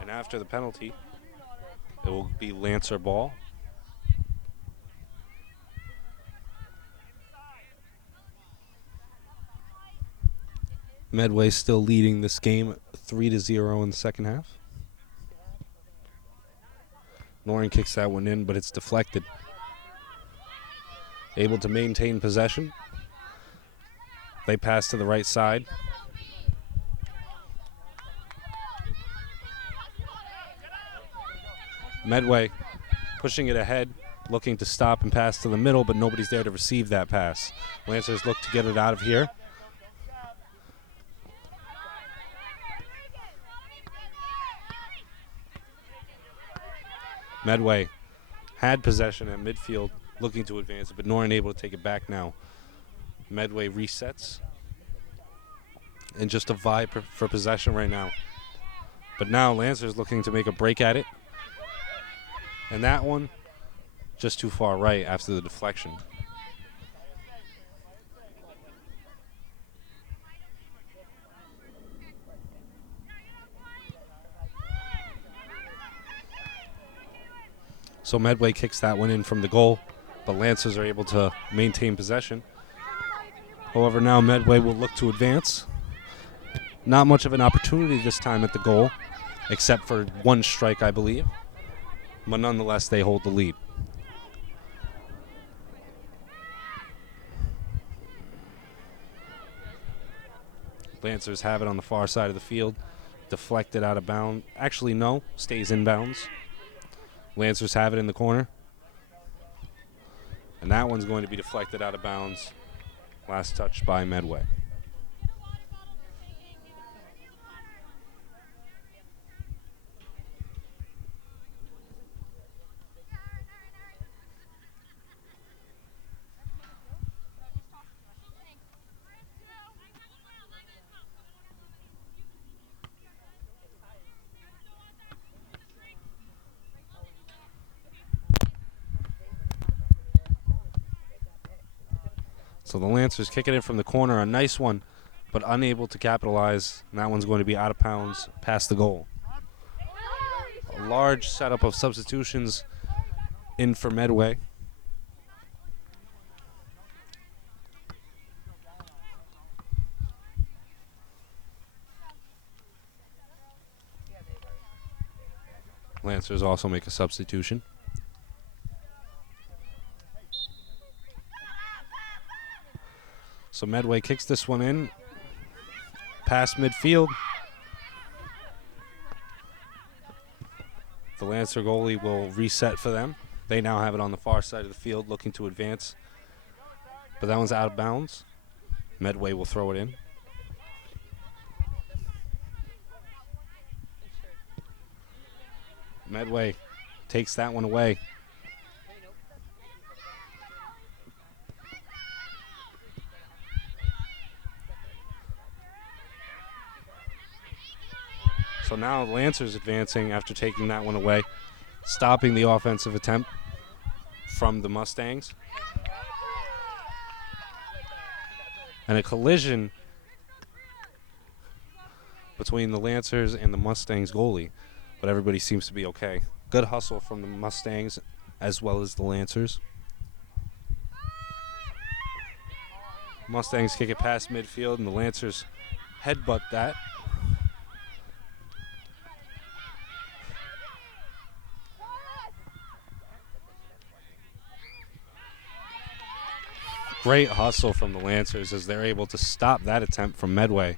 And after the penalty, it will be Lancer ball. Medway still leading this game 3-0 in the second half. Norton kicks that one in, but it's deflected. Able to maintain possession. They pass to the right side. Medway pushing it ahead, looking to stop and pass to the middle, but nobody's there to receive that pass. Lancers look to get it out of here. Medway had possession at midfield, looking to advance it, but Norton able to take it back now. Medway resets. And just a vibe for possession right now. But now Lancers looking to make a break at it. And that one, just too far right after the deflection. So Medway kicks that one in from the goal, but Lancers are able to maintain possession. However, now Medway will look to advance. Not much of an opportunity this time at the goal, except for one strike, I believe. But nonetheless, they hold the lead. Lancers have it on the far side of the field. Deflected out of bounds. Actually, no, stays in bounds. Lancers have it in the corner. And that one's going to be deflected out of bounds. Last touch by Medway. So the Lancers kick it in from the corner, a nice one, but unable to capitalize. And that one's going to be out of bounds past the goal. A large setup of substitutions in for Medway. Lancers also make a substitution. So Medway kicks this one in, past midfield. The Lancer goalie will reset for them. They now have it on the far side of the field, looking to advance. But that one's out of bounds. Medway will throw it in. Medway takes that one away. So now Lancers advancing after taking that one away, stopping the offensive attempt from the Mustangs. And a collision between the Lancers and the Mustangs goalie, but everybody seems to be okay. Good hustle from the Mustangs as well as the Lancers. Mustangs kick it past midfield, and the Lancers headbutt that. Great hustle from the Lancers as they're able to stop that attempt from Medway.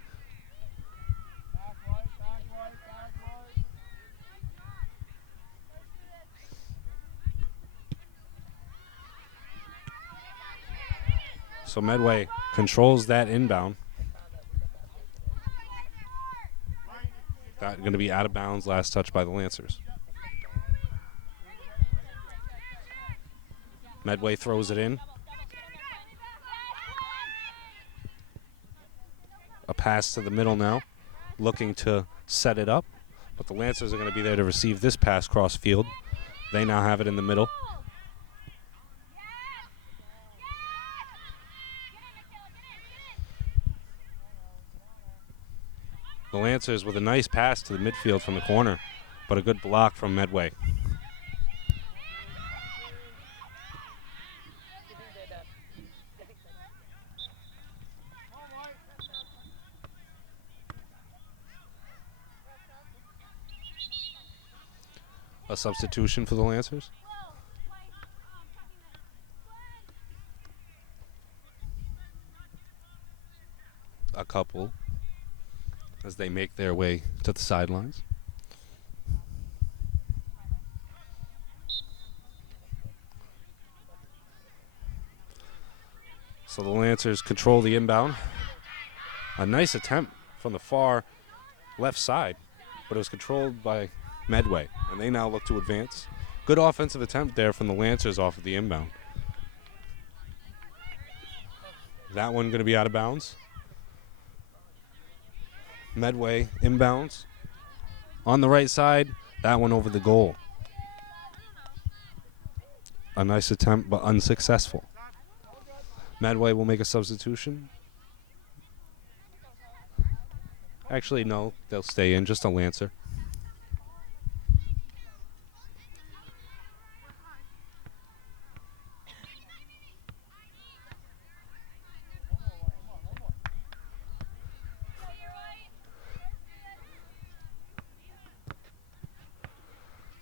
So Medway controls that inbound. That going to be out of bounds, last touch by the Lancers. Medway throws it in. A pass to the middle now, looking to set it up, but the Lancers are going to be there to receive this pass cross field. They now have it in the middle. The Lancers with a nice pass to the midfield from the corner, but a good block from Medway. A substitution for the Lancers. A couple as they make their way to the sidelines. So the Lancers control the inbound. A nice attempt from the far left side, but it was controlled by Medway, and they now look to advance. Good offensive attempt there from the Lancers off of the inbound. That one going to be out of bounds. Medway inbounds. On the right side, that one over the goal. A nice attempt, but unsuccessful. Medway will make a substitution. Actually, no, they'll stay in, just a Lancer.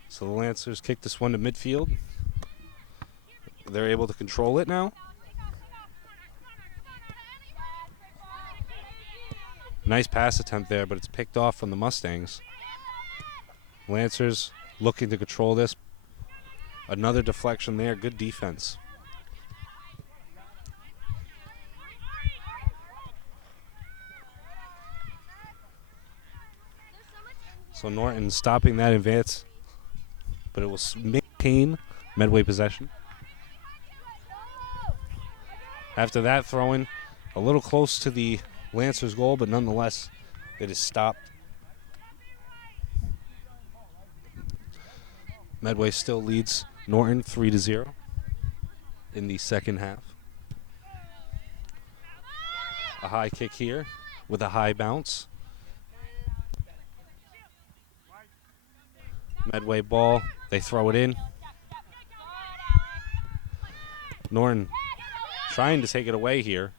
So the Lancers kick this one to midfield. They're able to control it now. Nice pass attempt there, but it's picked off from the Mustangs. Lancers looking to control this. Another deflection there. Good defense. So Norton stopping that advance, but it will maintain Medway possession. After that throw-in, a little close to the Lancers' goal, but nonetheless, it is stopped. Medway still leads Norton 3-0 in the second half. A high kick here with a high bounce. Medway ball, they throw it in. Norton trying to take it away here.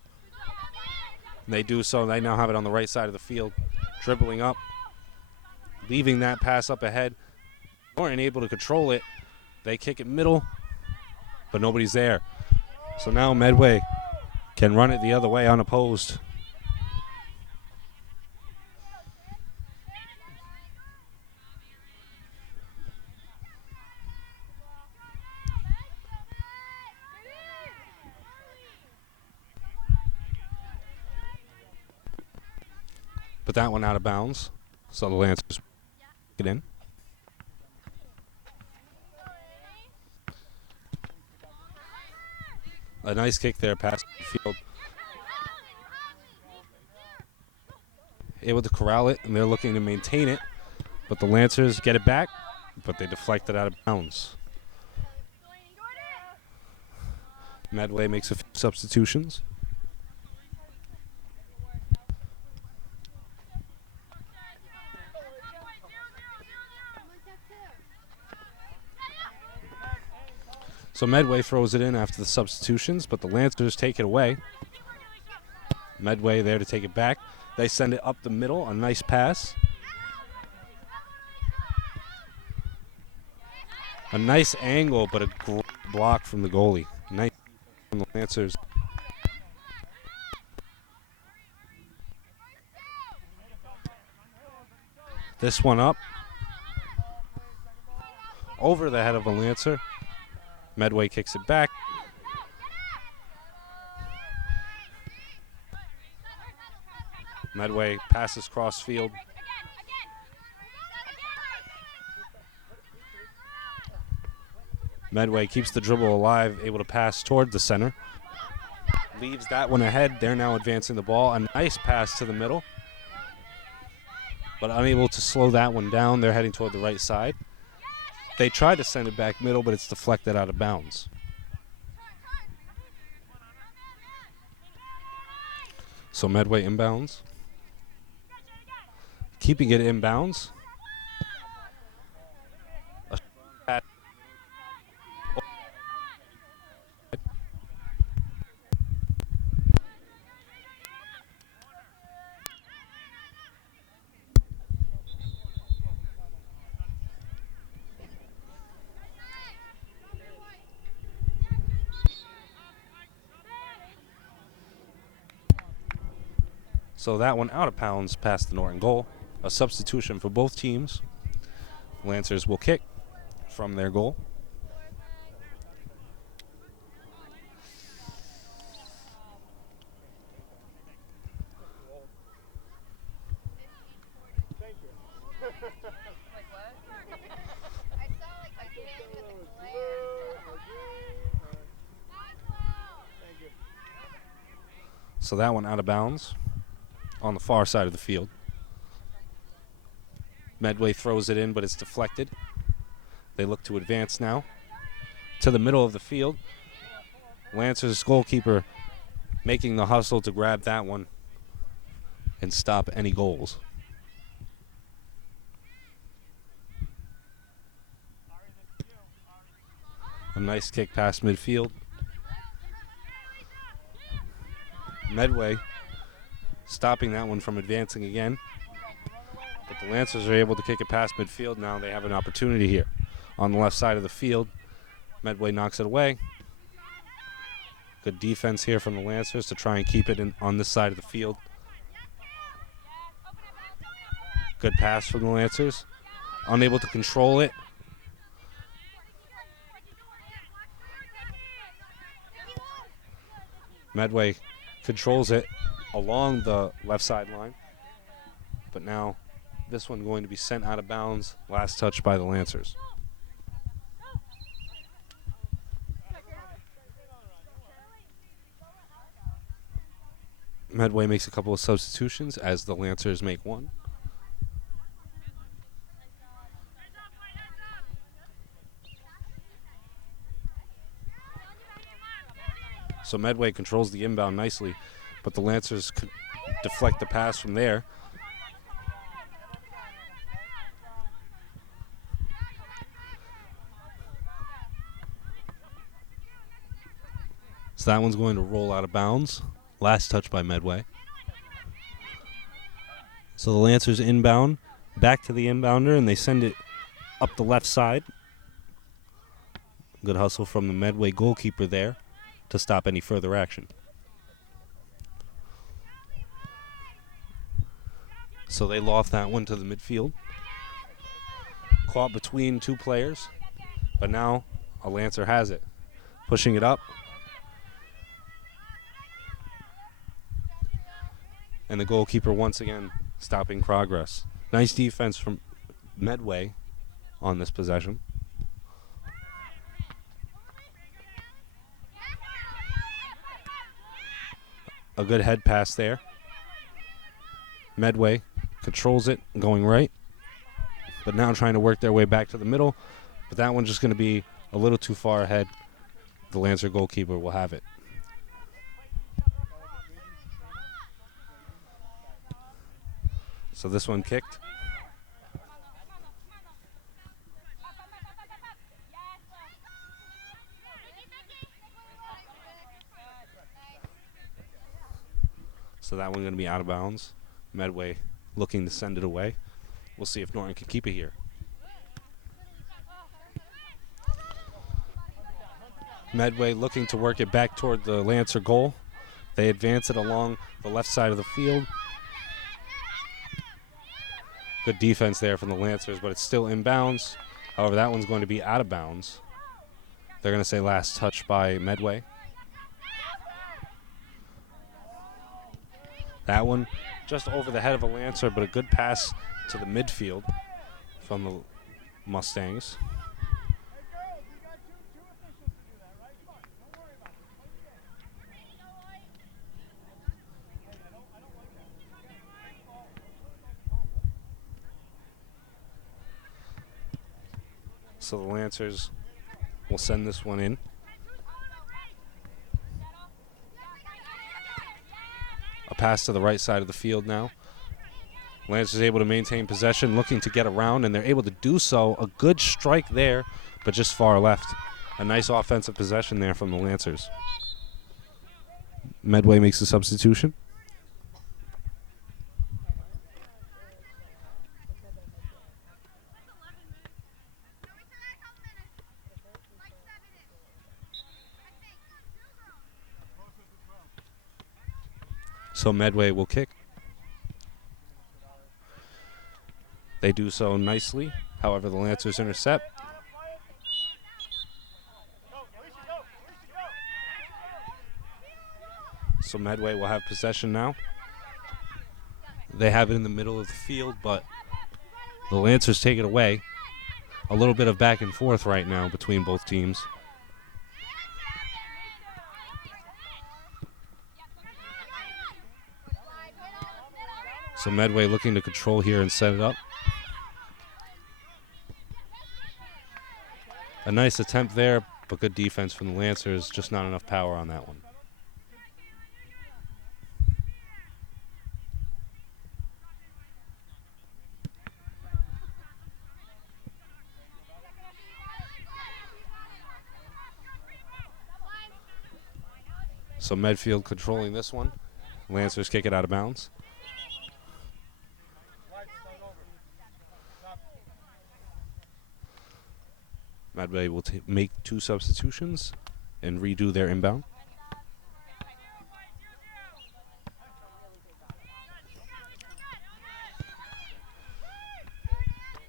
They do so. They now have it on the right side of the field. Dribbling up. Leaving that pass up ahead. Norton able to control it. They kick it middle, but nobody's there. So now Medway can run it the other way unopposed. But that one out of bounds. So the Lancers get in. A nice kick there past the field. Able to corral it, and they're looking to maintain it. But the Lancers get it back, but they deflect it out of bounds. Medway makes a few substitutions. So Medway throws it in after the substitutions, but the Lancers take it away. Medway there to take it back. They send it up the middle, a nice pass. A nice angle, but a great block from the goalie. Nice from the Lancers. This one up. Over the head of a Lancer. Medway kicks it back. Medway passes cross field. Medway keeps the dribble alive, able to pass toward the center. Leaves that one ahead. They're now advancing the ball. A nice pass to the middle, but unable to slow that one down. They're heading toward the right side. They try to send it back middle, but it's deflected out of bounds. So Medway inbounds. Keeping it inbounds. So that one out of bounds past the Norton goal. A substitution for both teams. Lancers will kick from their goal. So that one out of bounds on the far side of the field. Medway throws it in, but it's deflected. They look to advance now to the middle of the field. Lancers goalkeeper making the hustle to grab that one and stop any goals. A nice kick past midfield. Medway stopping that one from advancing again. But the Lancers are able to kick it past midfield. Now they have an opportunity here on the left side of the field. Medway knocks it away. Good defense here from the Lancers to try and keep it on this side of the field. Good pass from the Lancers. Unable to control it. Medway controls it along the left sideline. But now this one going to be sent out of bounds. Last touch by the Lancers. Medway makes a couple of substitutions as the Lancers make one. So Medway controls the inbound nicely, but the Lancers could deflect the pass from there. So that one's going to roll out of bounds. Last touch by Medway. So the Lancers inbound, back to the inbounder, and they send it up the left side. Good hustle from the Medway goalkeeper there to stop any further action. So they loft that one to the midfield. Caught between two players, but now a Lancer has it. Pushing it up. And the goalkeeper once again stopping progress. Nice defense from Medway on this possession. A good head pass there. Medway controls it, going right. But now trying to work their way back to the middle. But that one's just going to be a little too far ahead. The Lancer goalkeeper will have it. So this one kicked. So that one's going to be out of bounds. Medway looking to send it away. We'll see if Norton can keep it here. Medway looking to work it back toward the Lancer goal. They advance it along the left side of the field. Good defense there from the Lancers, but it's still inbounds. However, that one's going to be out of bounds. They're going to say last touch by Medway. That one just over the head of a Lancer, but a good pass to the midfield from the Mustangs. So the Lancers will send this one in. A pass to the right side of the field now. Lancers able to maintain possession, looking to get around, and they're able to do so. A good strike there, but just far left. A nice offensive possession there from the Lancers. Medway makes a substitution. So Medway will kick. They do so nicely. However, the Lancers intercept. So Medway will have possession now. They have it in the middle of the field, but the Lancers take it away. A little bit of back and forth right now between both teams. So Medway looking to control here and set it up. A nice attempt there, but good defense from the Lancers. Just not enough power on that one. So Medfield controlling this one. Lancers kick it out of bounds. Medway will make two substitutions and redo their inbound.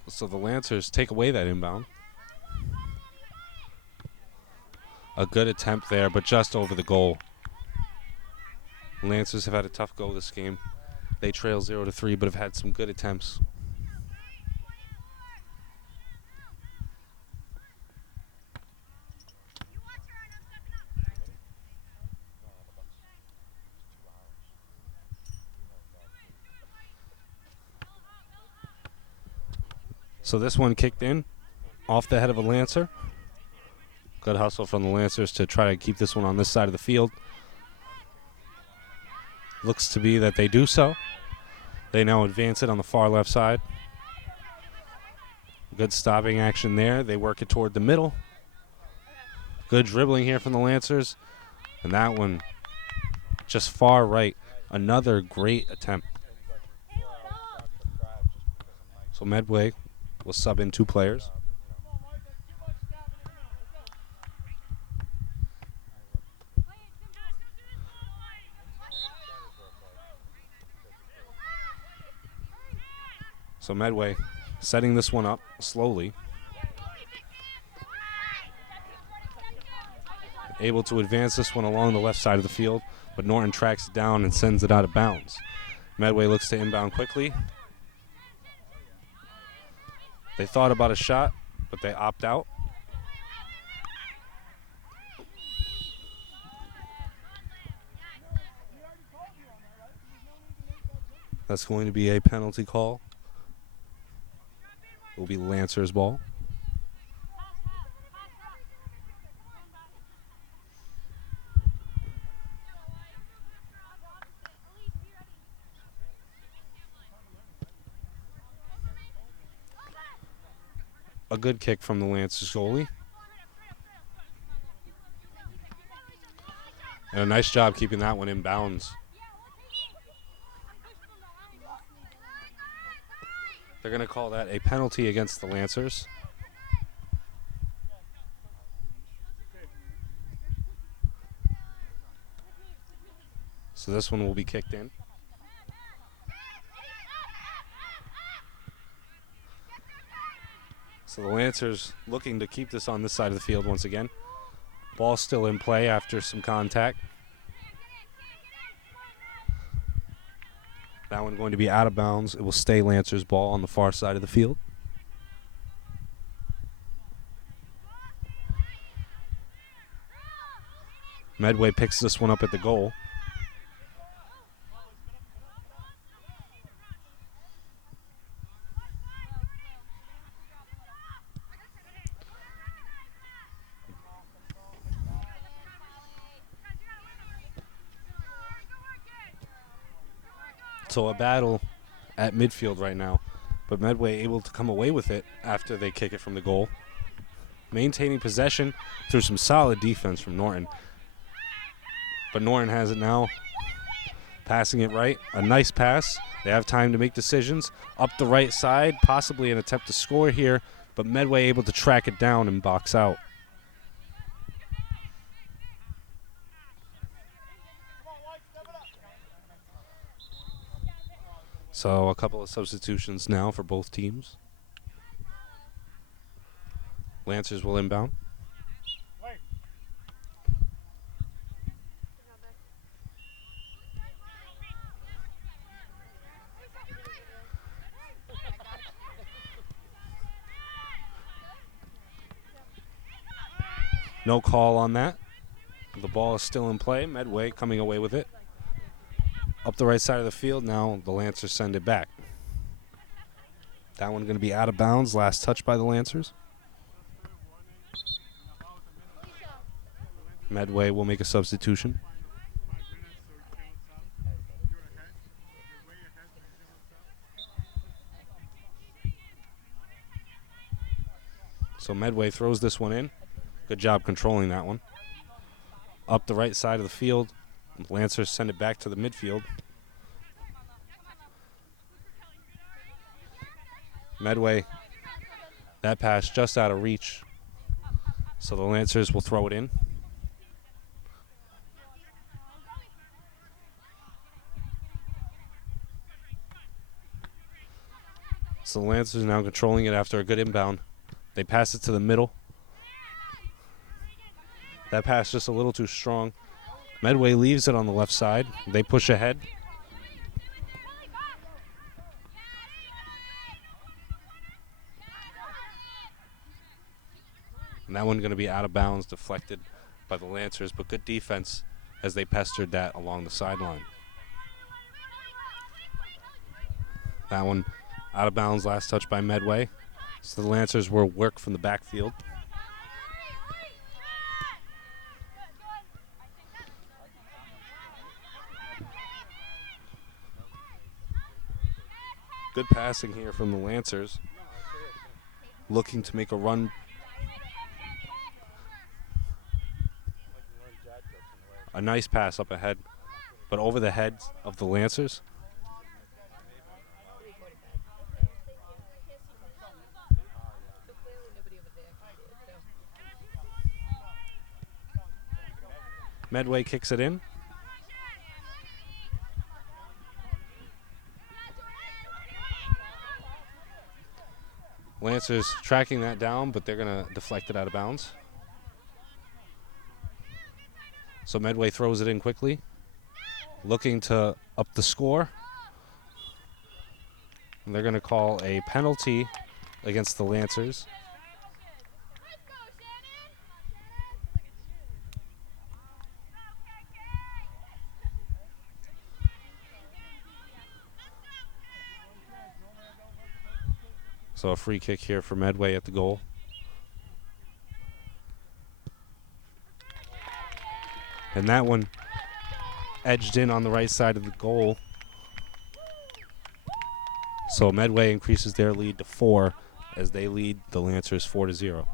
So the Lancers take away that inbound. A good attempt there, but just over the goal. Lancers have had a tough go this game. They trail 0-3, but have had some good attempts. So this one kicked in off the head of a Lancer. Good hustle from the Lancers to try to keep this one on this side of the field. Looks to be that they do so. They now advance it on the far left side. Good stopping action there. They work it toward the middle. Good dribbling here from the Lancers. And that one just far right. Another great attempt. So Medway will sub in two players. So Medway setting this one up slowly. Able to advance this one along the left side of the field, but Norton tracks it down and sends it out of bounds. Medway looks to inbound quickly. They thought about a shot, but they opt out. That's going to be a penalty call. It will be Lancer's ball. A good kick from the Lancers goalie. And a nice job keeping that one in bounds. They're going to call that a penalty against the Lancers. So this one will be kicked in. So the Lancers looking to keep this on this side of the field once again. Ball still in play after some contact. That one going to be out of bounds. It will stay Lancers ball on the far side of the field. Medway picks this one up at the goal. So a battle at midfield right now, but Medway able to come away with it after they kick it from the goal. Maintaining possession through some solid defense from Norton. But Norton has it now, passing it right. A nice pass. They have time to make decisions. Up the right side, possibly an attempt to score here, but Medway able to track it down and box out. So a couple of substitutions now for both teams. Lancers will inbound. No call on that. The ball is still in play. Medway coming away with it. Up the right side of the field. Now the Lancers send it back. That one going to be out of bounds. Last touch by the Lancers. Medway will make a substitution. So Medway throws this one in. Good job controlling that one. Up the right side of the field. Lancers send it back to the midfield. Medway, that pass just out of reach. So the Lancers will throw it in. So the Lancers now controlling it after a good inbound. They pass it to the middle. That pass just a little too strong. Medway leaves it on the left side. They push ahead. And that one going to be out of bounds, deflected by the Lancers, but good defense as they pestered that along the sideline. That one out of bounds, last touch by Medway. So the Lancers will work from the backfield. Good passing here from the Lancers. Looking to make a run. A nice pass up ahead, but over the heads of the Lancers. Medway kicks it in. Lancers tracking that down, but they're going to deflect it out of bounds. So Medway throws it in quickly, looking to up the score. And they're going to call a penalty against the Lancers. So a free kick here for Medway at the goal. And that one edged in on the right side of the goal. So Medway increases their lead to 4 as they lead the Lancers 4-0.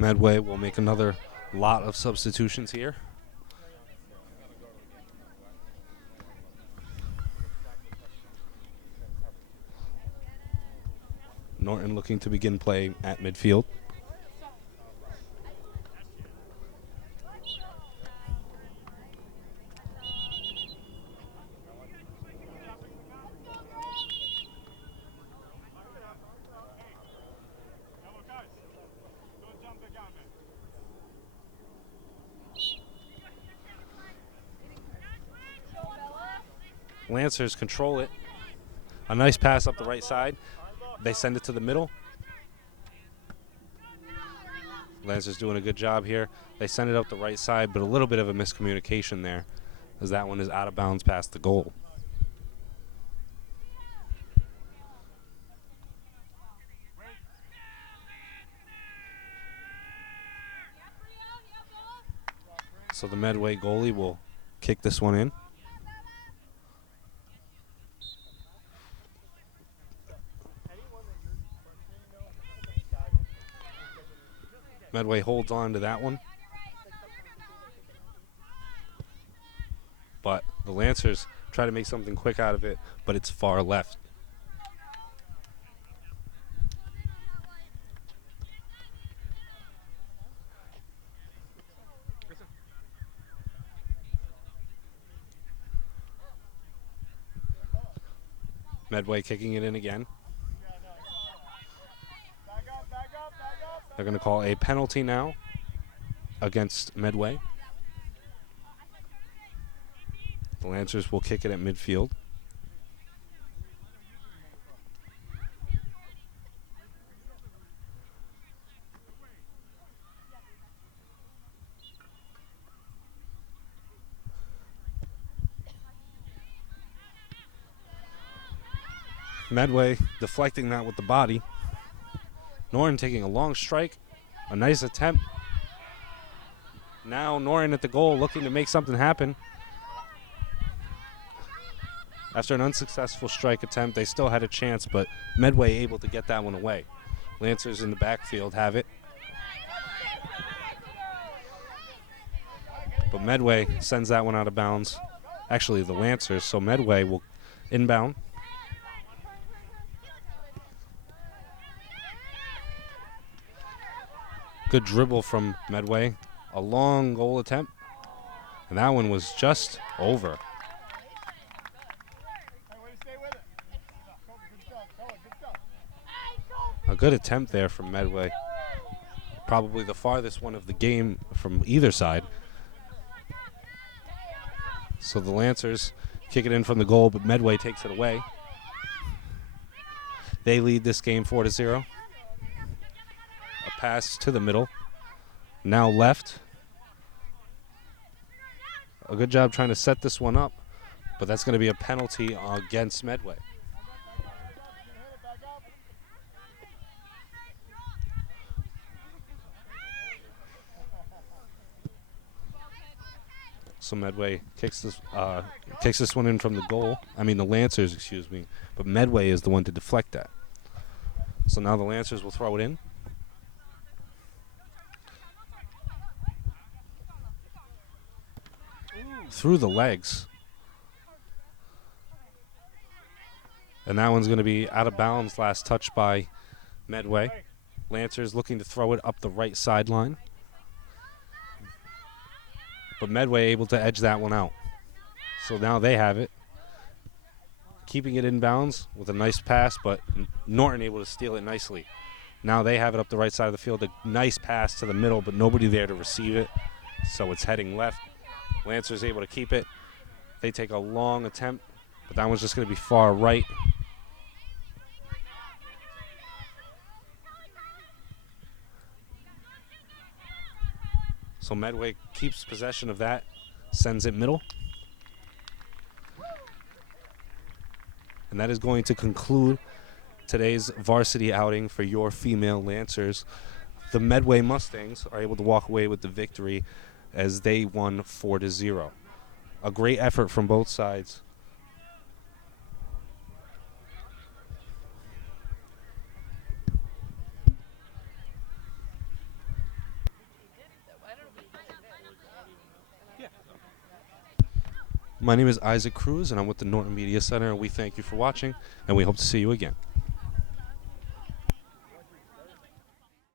Medway will make another lot of substitutions here. Norton looking to begin play at midfield. Lancers control it. A nice pass up the right side. They send it to the middle. Lancers doing a good job here. They send it up the right side, but a little bit of a miscommunication there, as that one is out of bounds past the goal. So the Medway goalie will kick this one in. Medway holds on to that one. But the Lancers try to make something quick out of it, but it's far left. Medway kicking it in again. They're going to call a penalty now against Medway. The Lancers will kick it at midfield. Medway deflecting that with the body. Norton taking a long strike. A nice attempt. Now Norton at the goal looking to make something happen. After an unsuccessful strike attempt, they still had a chance, but Medway able to get that one away. Lancers in the backfield have it. But Medway sends that one out of bounds. Actually, the Lancers, so Medway will inbound. Good dribble from Medway. A long goal attempt. And that one was just over. A good attempt there from Medway. Probably the farthest one of the game from either side. So the Lancers kick it in from the goal, but Medway takes it away. They lead this game 4-0. A pass to the middle. Now left. A good job trying to set this one up, but that's going to be a penalty against Medway. So Medway kicks this one in from the goal. I mean the Lancers, excuse me. But Medway is the one to deflect that. So now the Lancers will throw it in. Through the legs. And that one's going to be out of bounds. Last touch by Medway. Lancers looking to throw it up the right sideline. But Medway able to edge that one out. So now they have it. Keeping it in bounds with a nice pass, but Norton able to steal it nicely. Now they have it up the right side of the field. A nice pass to the middle, but nobody there to receive it. So it's heading left. Lancers able to keep it. They take a long attempt, but that one's just going to be far right. So Medway keeps possession of that, sends it middle. And that is going to conclude today's varsity outing for your female Lancers. The Medway Mustangs are able to walk away with the victory as they won 4-0. A great effort from both sides. My name is Isaac Cruz, and I'm with the Norton Media Center, and we thank you for watching, and we hope to see you again.